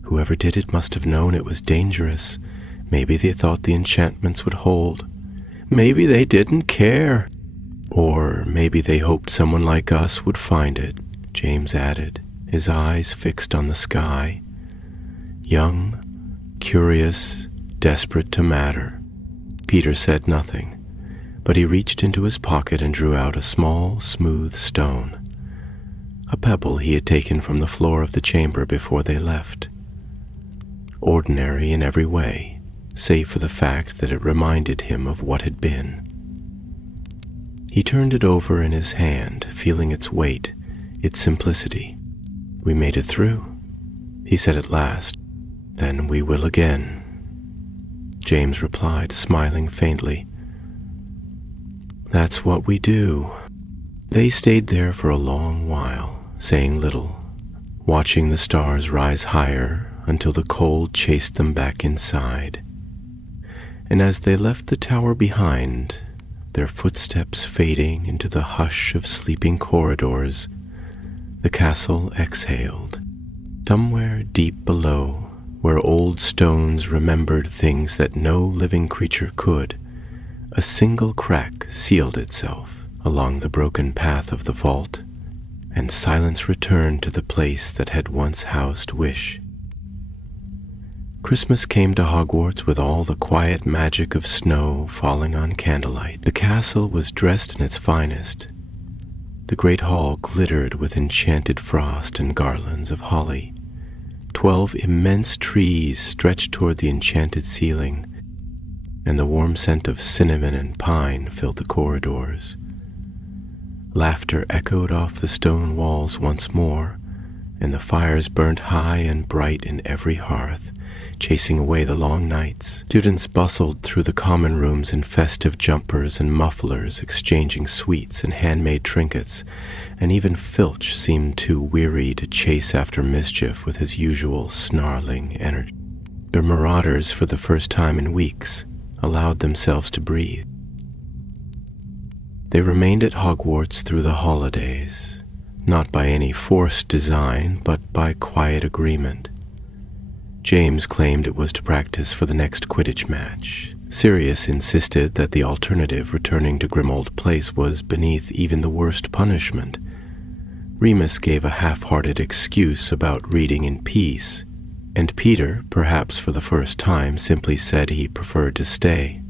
"Whoever did it must have known it was dangerous. Maybe they thought the enchantments would hold. Maybe they didn't care. Or maybe they hoped someone like us would find it," James added, his eyes fixed on the sky. Young, curious, desperate to matter. Peter said nothing, but he reached into his pocket and drew out a small, smooth stone, a pebble he had taken from the floor of the chamber before they left. Ordinary in every way, save for the fact that it reminded him of what had been. He turned it over in his hand, feeling its weight, its simplicity. "We made it through," he said at last. "Then we will again," James replied, smiling faintly. "That's what we do." They stayed there for a long while, saying little, watching the stars rise higher until the cold chased them back inside. And as they left the tower behind, their footsteps fading into the hush of sleeping corridors, the castle exhaled. Somewhere deep below, where old stones remembered things that no living creature could, a single crack sealed itself along the broken path of the vault, and silence returned to the place that had once housed Wish. Christmas came to Hogwarts with all the quiet magic of snow falling on candlelight. The castle was dressed in its finest. The great hall glittered with enchanted frost and garlands of holly. 12 immense trees stretched toward the enchanted ceiling, and the warm scent of cinnamon and pine filled the corridors. Laughter echoed off the stone walls once more, and the fires burned high and bright in every hearth, chasing away the long nights. Students bustled through the common rooms in festive jumpers and mufflers, exchanging sweets and handmade trinkets, and even Filch seemed too weary to chase after mischief with his usual snarling energy. The Marauders, for the first time in weeks, allowed themselves to breathe. They remained at Hogwarts through the holidays, not by any forced design, but by quiet agreement. James claimed it was to practice for the next Quidditch match. Sirius insisted that the alternative, returning to Grimmauld Place, was beneath even the worst punishment. Remus gave a half-hearted excuse about reading in peace, and Peter, perhaps for the first time, simply said he preferred to stay.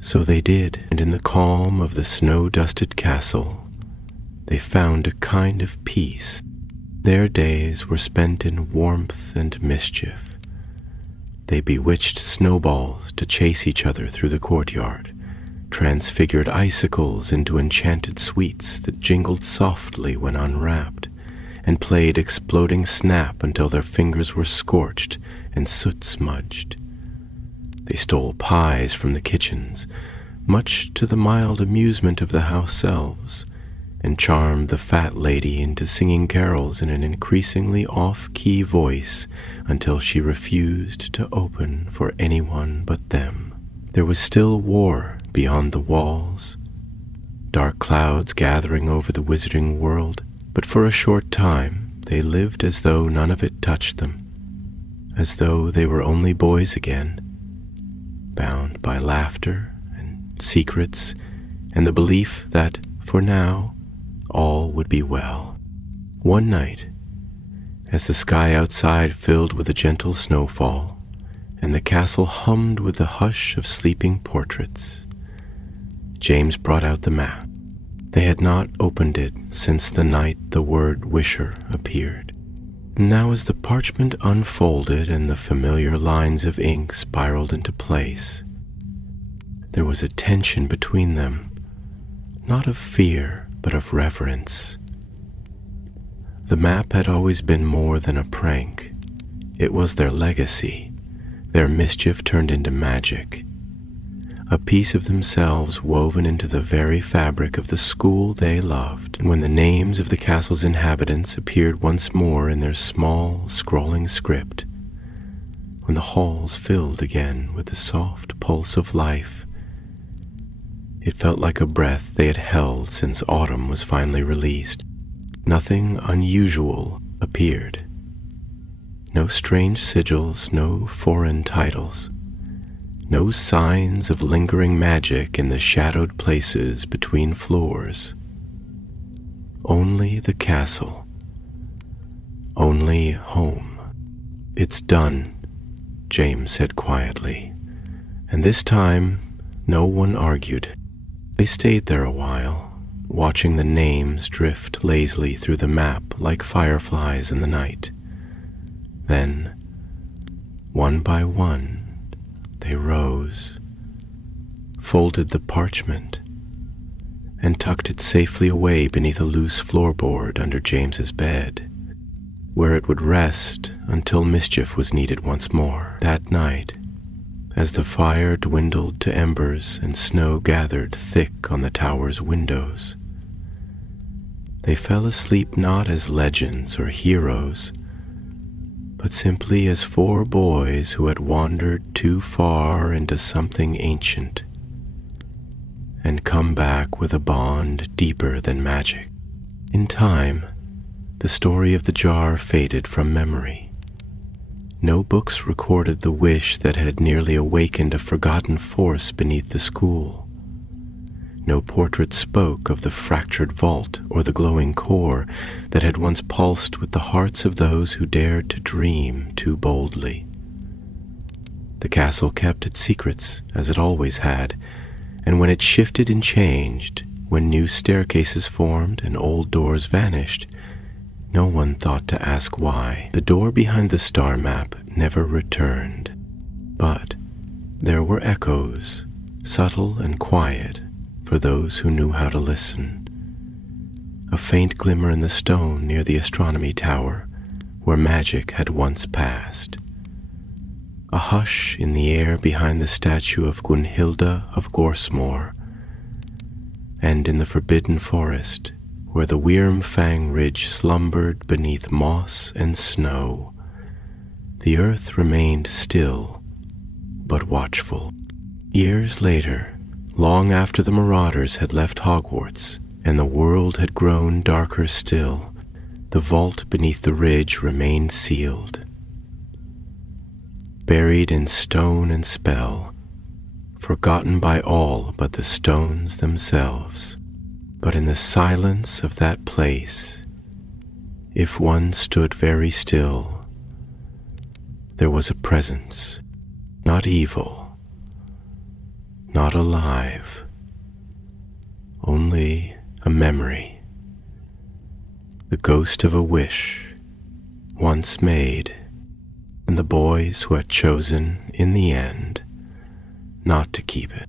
So they did, and in the calm of the snow-dusted castle, they found a kind of peace. Their days were spent in warmth and mischief. They bewitched snowballs to chase each other through the courtyard, transfigured icicles into enchanted sweets that jingled softly when unwrapped, and played exploding snap until their fingers were scorched and soot-smudged. They stole pies from the kitchens, much to the mild amusement of the house elves, and charmed the fat lady into singing carols in an increasingly off-key voice until she refused to open for anyone but them. There was still war beyond the walls, dark clouds gathering over the wizarding world, but for a short time they lived as though none of it touched them, as though they were only boys again, bound by laughter and secrets and the belief that, for now, all would be well. One night, as the sky outside filled with a gentle snowfall, and the castle hummed with the hush of sleeping portraits. James brought out the map. They had not opened it since the night the word Wisher appeared. Now as the parchment unfolded and the familiar lines of ink spiraled into place, there was a tension between them, not of fear, but of reverence. The map had always been more than a prank. It was their legacy, their mischief turned into magic, a piece of themselves woven into the very fabric of the school they loved. And when the names of the castle's inhabitants appeared once more in their small, scrawling script, when the halls filled again with the soft pulse of life, it felt like a breath they had held since autumn was finally released. Nothing unusual appeared. No strange sigils, no foreign titles, no signs of lingering magic in the shadowed places between floors. Only the castle. Only home. "It's done," James said quietly, and this time no one argued. They stayed there a while, watching the names drift lazily through the map like fireflies in the night. Then, one by one, they rose, folded the parchment, and tucked it safely away beneath a loose floorboard under James's bed, where it would rest until mischief was needed once more. That night, as the fire dwindled to embers and snow gathered thick on the tower's windows, they fell asleep not as legends or heroes, but simply as four boys who had wandered too far into something ancient and come back with a bond deeper than magic. In time, the story of the jar faded from memory. No books recorded the wish that had nearly awakened a forgotten force beneath the school. No portrait spoke of the fractured vault or the glowing core that had once pulsed with the hearts of those who dared to dream too boldly. The castle kept its secrets, as it always had, and when it shifted and changed, when new staircases formed and old doors vanished, no one thought to ask why. The door behind the star map never returned, but there were echoes, subtle and quiet, for those who knew how to listen. A faint glimmer in the stone near the astronomy tower, where magic had once passed. A hush in the air behind the statue of Gunhilda of Gorsmore, and in the forbidden forest, where the Wyrmfang Ridge slumbered beneath moss and snow, the earth remained still, but watchful. Years later, long after the Marauders had left Hogwarts, and the world had grown darker still, the vault beneath the ridge remained sealed. Buried in stone and spell, forgotten by all but the stones themselves. But in the silence of that place, if one stood very still, there was a presence, not evil, not alive, only a memory, the ghost of a wish once made, and the boys who had chosen in the end not to keep it.